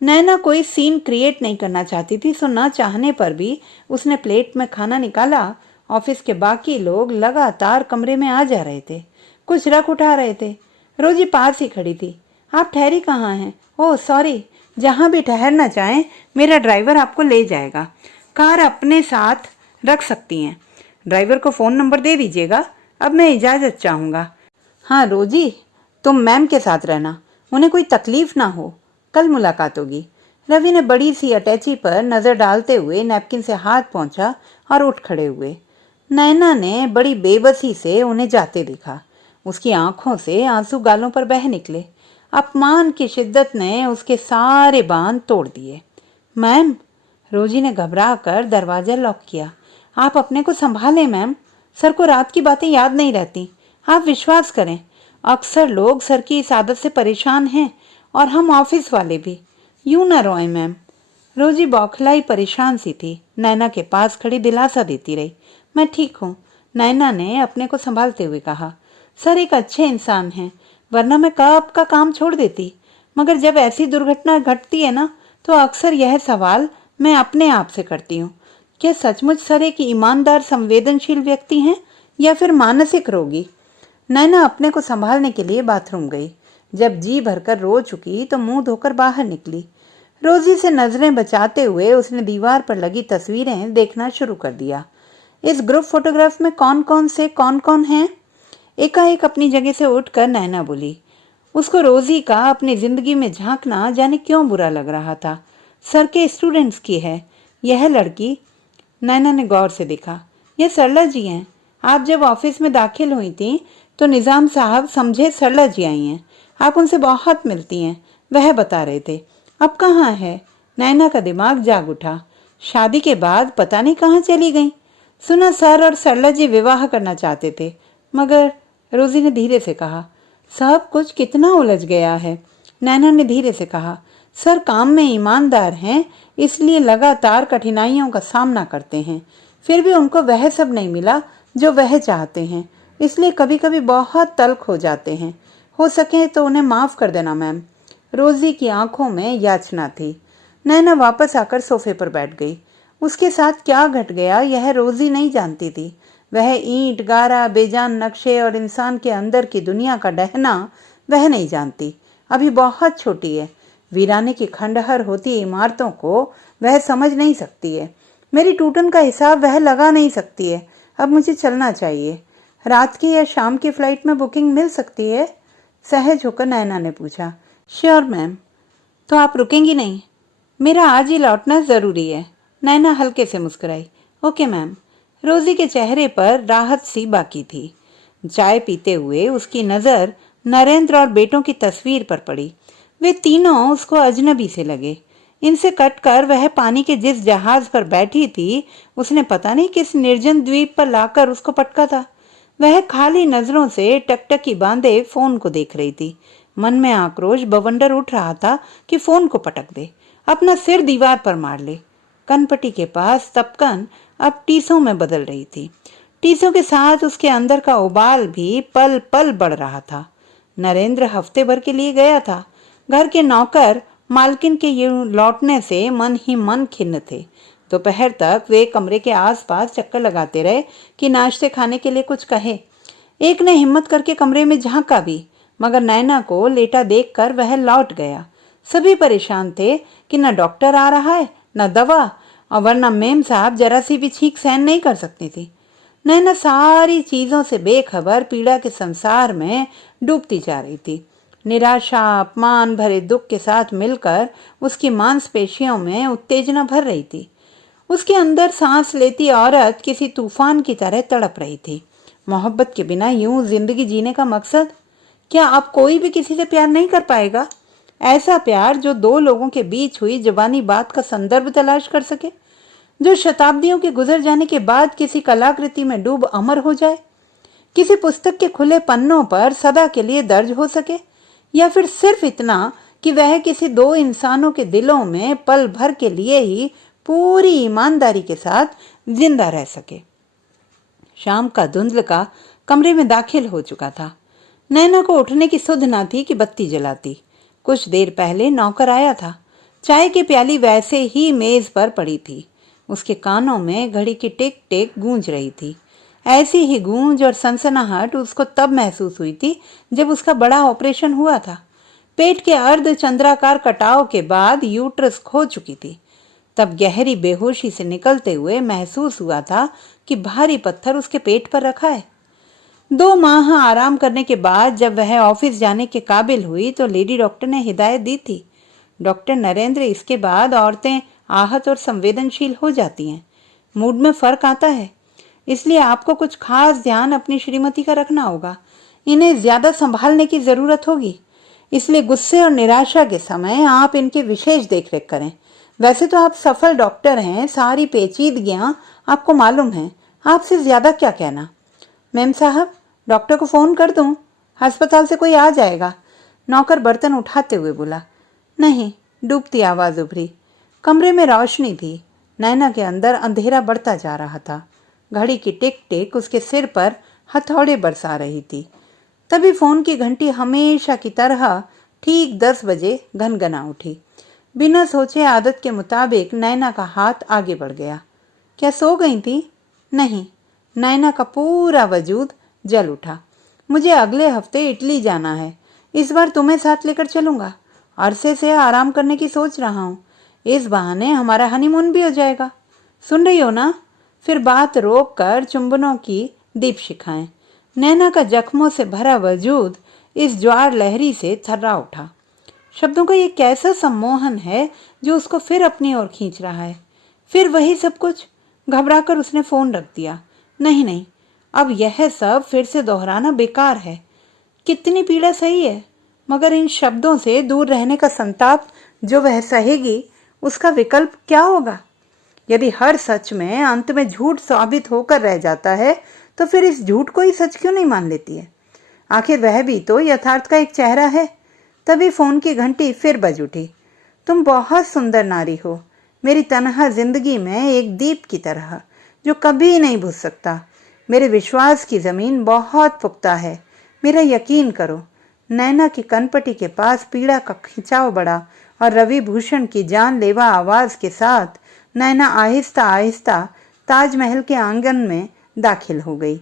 नैना कोई सीन क्रिएट नहीं करना चाहती थी, सो न चाहने पर भी उसने प्लेट में खाना निकाला। ऑफिस के बाकी लोग लगातार कमरे में आ जा रहे थे, कुछ रख उठा रहे थे। रोजी पास ही खड़ी थी। आप ठहरी कहाँ हैं? ओह सॉरी, जहाँ भी ठहरना चाहें मेरा ड्राइवर आपको ले जाएगा। कार अपने साथ रख सकती हैं। ड्राइवर को फ़ोन नंबर दे दीजिएगा। अब मैं इजाज़त चाहूँगा। हाँ रोजी, तुम मैम के साथ रहना, उन्हें कोई तकलीफ ना हो। कल मुलाकात होगी। रवि ने बड़ी सी अटैची पर नज़र डालते हुए नैपकिन से हाथ पोंछा और उठ खड़े हुए। नैना ने बड़ी बेबसी से उन्हें जाते देखा। उसकी आंखों से आंसू गालों पर बह निकले। अपमान की शिद्दत ने उसके सारे बांध तोड़ दिए। मैम, रोजी ने घबरा कर दरवाजा लॉक किया। आप अपने को संभालें मैम, सर को रात की बातें याद नहीं रहती। आप विश्वास करें, अक्सर लोग सर की इस आदत से परेशान हैं, और हम ऑफिस वाले भी। यूं ना रोएं मैम। रोजी बौखलाई परेशान सी थी। नैना के पास खड़ी दिलासा देती रही। मैं ठीक हूँ, नैना ने अपने को संभालते हुए कहा। सर एक अच्छे इंसान हैं, वरना मैं कब का काम छोड़ देती। मगर जब ऐसी दुर्घटना घटती है ना, तो अक्सर यह सवाल मैं अपने आप से करती हूँ, क्या सचमुच सर एक ईमानदार संवेदनशील व्यक्ति हैं या फिर मानसिक रोगी? नैना अपने को संभालने के लिए बाथरूम गई। जब जी भरकर रो चुकी तो मुंह धोकर बाहर निकली। रोजी से नजरें बचाते हुए उसने दीवार पर लगी तस्वीरें देखना शुरू कर दिया। इस ग्रुप फोटोग्राफ में कौन कौन हैं? एकाएक अपनी जगह से उठकर नैना बोली। उसको रोजी का अपनी जिंदगी में झांकना जाने क्यों बुरा लग रहा था। सर के स्टूडेंट्स की है यह लड़की। नैना ने गौर से देखा। यह सरला जी हैं। आप जब ऑफिस में दाखिल हुई थी तो निजाम साहब समझे सरला जी आई हैं। आप उनसे बहुत मिलती हैं, वह बता रहे थे। अब कहाँ है? नैना का दिमाग जाग उठा। शादी के बाद पता नहीं कहाँ चली गई। सुना सर और सरला जी विवाह करना चाहते थे, मगर रोजी ने धीरे से कहा। सब कुछ कितना उलझ गया है। नैना ने धीरे से कहा। सर काम में ईमानदार हैं, इसलिए लगातार कठिनाइयों का सामना करते हैं। फिर भी उनको वह सब नहीं मिला जो वह चाहते हैं, इसलिए कभी कभी बहुत तल्ख हो जाते हैं। हो सके तो उन्हें माफ़ कर देना मैम। रोजी की आंखों में याचना थी। नैना वापस आकर सोफे पर बैठ गई। उसके साथ क्या घट गया यह रोजी नहीं जानती थी। वह ईंट गारा, बेजान नक्शे और इंसान के अंदर की दुनिया का डहना वह नहीं जानती। अभी बहुत छोटी है। वीराने की खंडहर होती इमारतों को वह समझ नहीं सकती है। मेरी टूटन का हिसाब वह लगा नहीं सकती है। अब मुझे चलना चाहिए। रात की या शाम की फ्लाइट में बुकिंग मिल सकती है? सहज होकर नैना ने पूछा। Sure ma'am. तो आप रुकेंगी नहीं? मेरा आज ही लौटना ज़रूरी है। नैना हल्के से मुस्कुराई। Okay ma'am. रोजी के चेहरे पर राहत सी बाकी थी। चाय पीते हुए उसकी नज़र नरेंद्र और बेटों की तस्वीर पर पड़ी। वे तीनों उसको अजनबी से लगे। इनसे कटकर वह पानी के जिस जहाज पर बैठी थी, उसने पता नहीं किस निर्जन द्वीप पर लाकर उसको पटका था। वह खाली नजरों से टकटकी बांधे फोन को देख रही थी। मन में आक्रोश बवंडर उठ रहा था कि फोन को पटक दे, अपना सिर दीवार पर मार ले। कनपटी के पास तपकन अब टीसों में बदल रही थी। टीसों के साथ उसके अंदर का उबाल भी पल पल बढ़ रहा था। नरेंद्र हफ्ते भर के लिए गया था। घर के नौकर मालकिन के लौटने से मन ही मन खिन्न थे। दोपहर तक वे कमरे के आसपास चक्कर लगाते रहे कि नाश्ते खाने के लिए कुछ कहे। एक ने हिम्मत करके कमरे में झांका भी, मगर नैना को लेटा देखकर वह लौट गया। सभी परेशान थे कि न डॉक्टर आ रहा है न दवा, और वरना मेम साहब जरा सी भी छींक सहन नहीं कर सकती थी। नैना सारी चीजों से बेखबर पीड़ा के संसार में डूबती जा रही थी। निराशा अपमान भरे दुख के साथ मिलकर उसकी मांसपेशियों में उत्तेजना भर रही थी। उसके अंदर सांस लेती औरत किसी तूफान की तरह तड़प रही थी। मोहब्बत के बिना यूं जिंदगी जीने का मकसद क्या? अब कोई भी किसी से प्यार नहीं कर पाएगा? ऐसा प्यार जो दो लोगों के बीच हुई जुबानी बात का संदर्भ तलाश कर सके, जो शताब्दियों के गुजर जाने के बाद किसी कलाकृति में डूब अमर हो जाए, किसी पुस्तक के खुले पन्नों पर सदा के लिए दर्ज हो सके, या फिर सिर्फ इतना कि वह किसी दो इंसानों के दिलों में पल भर के लिए ही पूरी ईमानदारी के साथ जिंदा रह सके। शाम का धुंधलका कमरे में दाखिल हो चुका था। नैना को उठने की सुध न थी कि बत्ती जलाती। कुछ देर पहले नौकर आया था। चाय की प्याली वैसे ही मेज पर पड़ी थी। उसके कानों में घड़ी की टिक टिक गूंज रही थी। ऐसी ही गूंज और सनसनाहट उसको तब महसूस हुई थी जब उसका बड़ा ऑपरेशन हुआ था। पेट के अर्ध चंद्राकार कटाव के बाद यूट्रस खो चुकी थी। तब गहरी बेहोशी से निकलते हुए महसूस हुआ था कि भारी पत्थर उसके पेट पर रखा है। 2 माह आराम करने के बाद जब वह ऑफिस जाने के काबिल हुई तो लेडी डॉक्टर ने हिदायत दी थी। डॉक्टर नरेंद्र, इसके बाद औरतें आहत और संवेदनशील हो जाती हैं, मूड में फर्क आता है, इसलिए आपको कुछ खास ध्यान अपनी श्रीमती का रखना होगा। इन्हें ज्यादा संभालने की जरूरत होगी, इसलिए गुस्से और निराशा के समय आप इनकी विशेष देखरेख करें। वैसे तो आप सफल डॉक्टर हैं, सारी पेचीदगियां आपको मालूम हैं, आपसे ज्यादा क्या कहना। मैम साहब, डॉक्टर को फोन कर दूं? अस्पताल से कोई आ जाएगा। नौकर बर्तन उठाते हुए बोला। नहीं, डूबती आवाज उभरी। कमरे में रोशनी थी। नैना के अंदर अंधेरा बढ़ता जा रहा था। घड़ी की टिक टिक उसके सिर पर हथौड़े बरसा रही थी। तभी फोन की घंटी हमेशा की तरह ठीक 10 बजे घनघना उठी। बिना सोचे आदत के मुताबिक नैना का हाथ आगे बढ़ गया। क्या सो गई थी? नहीं। नैना का पूरा वजूद जल उठा। मुझे अगले हफ्ते इटली जाना है। इस बार तुम्हें साथ लेकर चलूंगा। अरसे से आराम करने की सोच रहा हूँ। इस बहाने हमारा हनीमून भी हो जाएगा। सुन रही हो ना? फिर बात रोक कर चुंबनों की दीप शिखाएं। नैना का जख्मों से भरा वजूद इस ज्वार लहरी से थर्रा उठा। शब्दों का ये कैसा सम्मोहन है जो उसको फिर अपनी ओर खींच रहा है। फिर वही सब कुछ। घबराकर उसने फोन रख दिया। नहीं नहीं, अब यह सब फिर से दोहराना बेकार है। कितनी पीड़ा सही है, मगर इन शब्दों से दूर रहने का संताप जो वह सहेगी, उसका विकल्प क्या होगा? यदि हर सच में अंत में झूठ साबित होकर रह जाता है तो फिर इस झूठ को ही सच क्यों नहीं मान लेती है? आखिर वह भी तो यथार्थ का एक चेहरा है। तभी फोन की घंटी फिर बज उठी। तुम बहुत सुंदर नारी हो, मेरी तन्हा जिंदगी में एक दीप की तरह जो कभी नहीं बुझ सकता। मेरे विश्वास की जमीन बहुत पुख्ता है, मेरा यकीन करो। नैना की कनपटी के पास पीड़ा का खिंचाव बढ़ा और रवि भूषण की जानलेवा आवाज के साथ नैना आहिस्ता आहिस्ता ताजमहल के आंगन में दाखिल हो गई।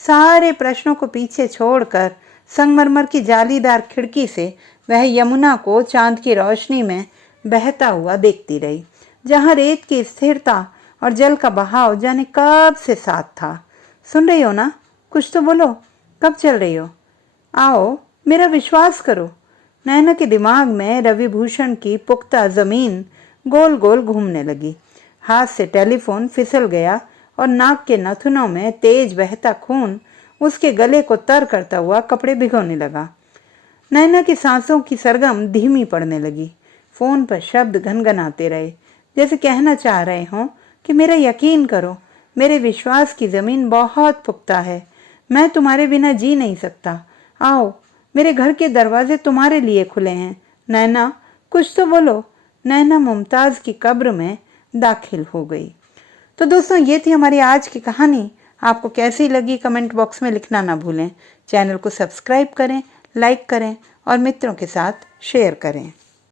सारे प्रश्नों को पीछे छोड़कर संगमरमर की जालीदार खिड़की से वह यमुना को चांद की रोशनी में बहता हुआ देखती रही। जहां रेत की स्थिरता और जल का बहाव जाने कब से साथ था। सुन रही हो ना? कुछ तो बोलो, कब चल रही हो? आओ, मेरा विश्वास करो। नैना के दिमाग में रविभूषण की पुख्ता जमीन गोल गोल घूमने लगी। हाथ से टेलीफोन फिसल गया और नाक के नथुनों में तेज बहता खून उसके गले को तर करता हुआ कपड़े भिगोने लगा। नैना की सांसों की सरगम धीमी पड़ने लगी। फोन पर शब्द घनघनाते रहे, जैसे कहना चाह रहे हों कि मेरा यकीन करो, मेरे विश्वास की जमीन बहुत पुख्ता है। मैं तुम्हारे बिना जी नहीं सकता। आओ, मेरे घर के दरवाजे तुम्हारे लिए खुले हैं। नैना, कुछ तो बोलो। नैना मुमताज की कब्र में दाखिल हो गई। तो दोस्तों, ये थी हमारी आज की कहानी। आपको कैसी लगी कमेंट बॉक्स में लिखना ना भूलें। चैनल को सब्सक्राइब करें, लाइक करें और मित्रों के साथ शेयर करें।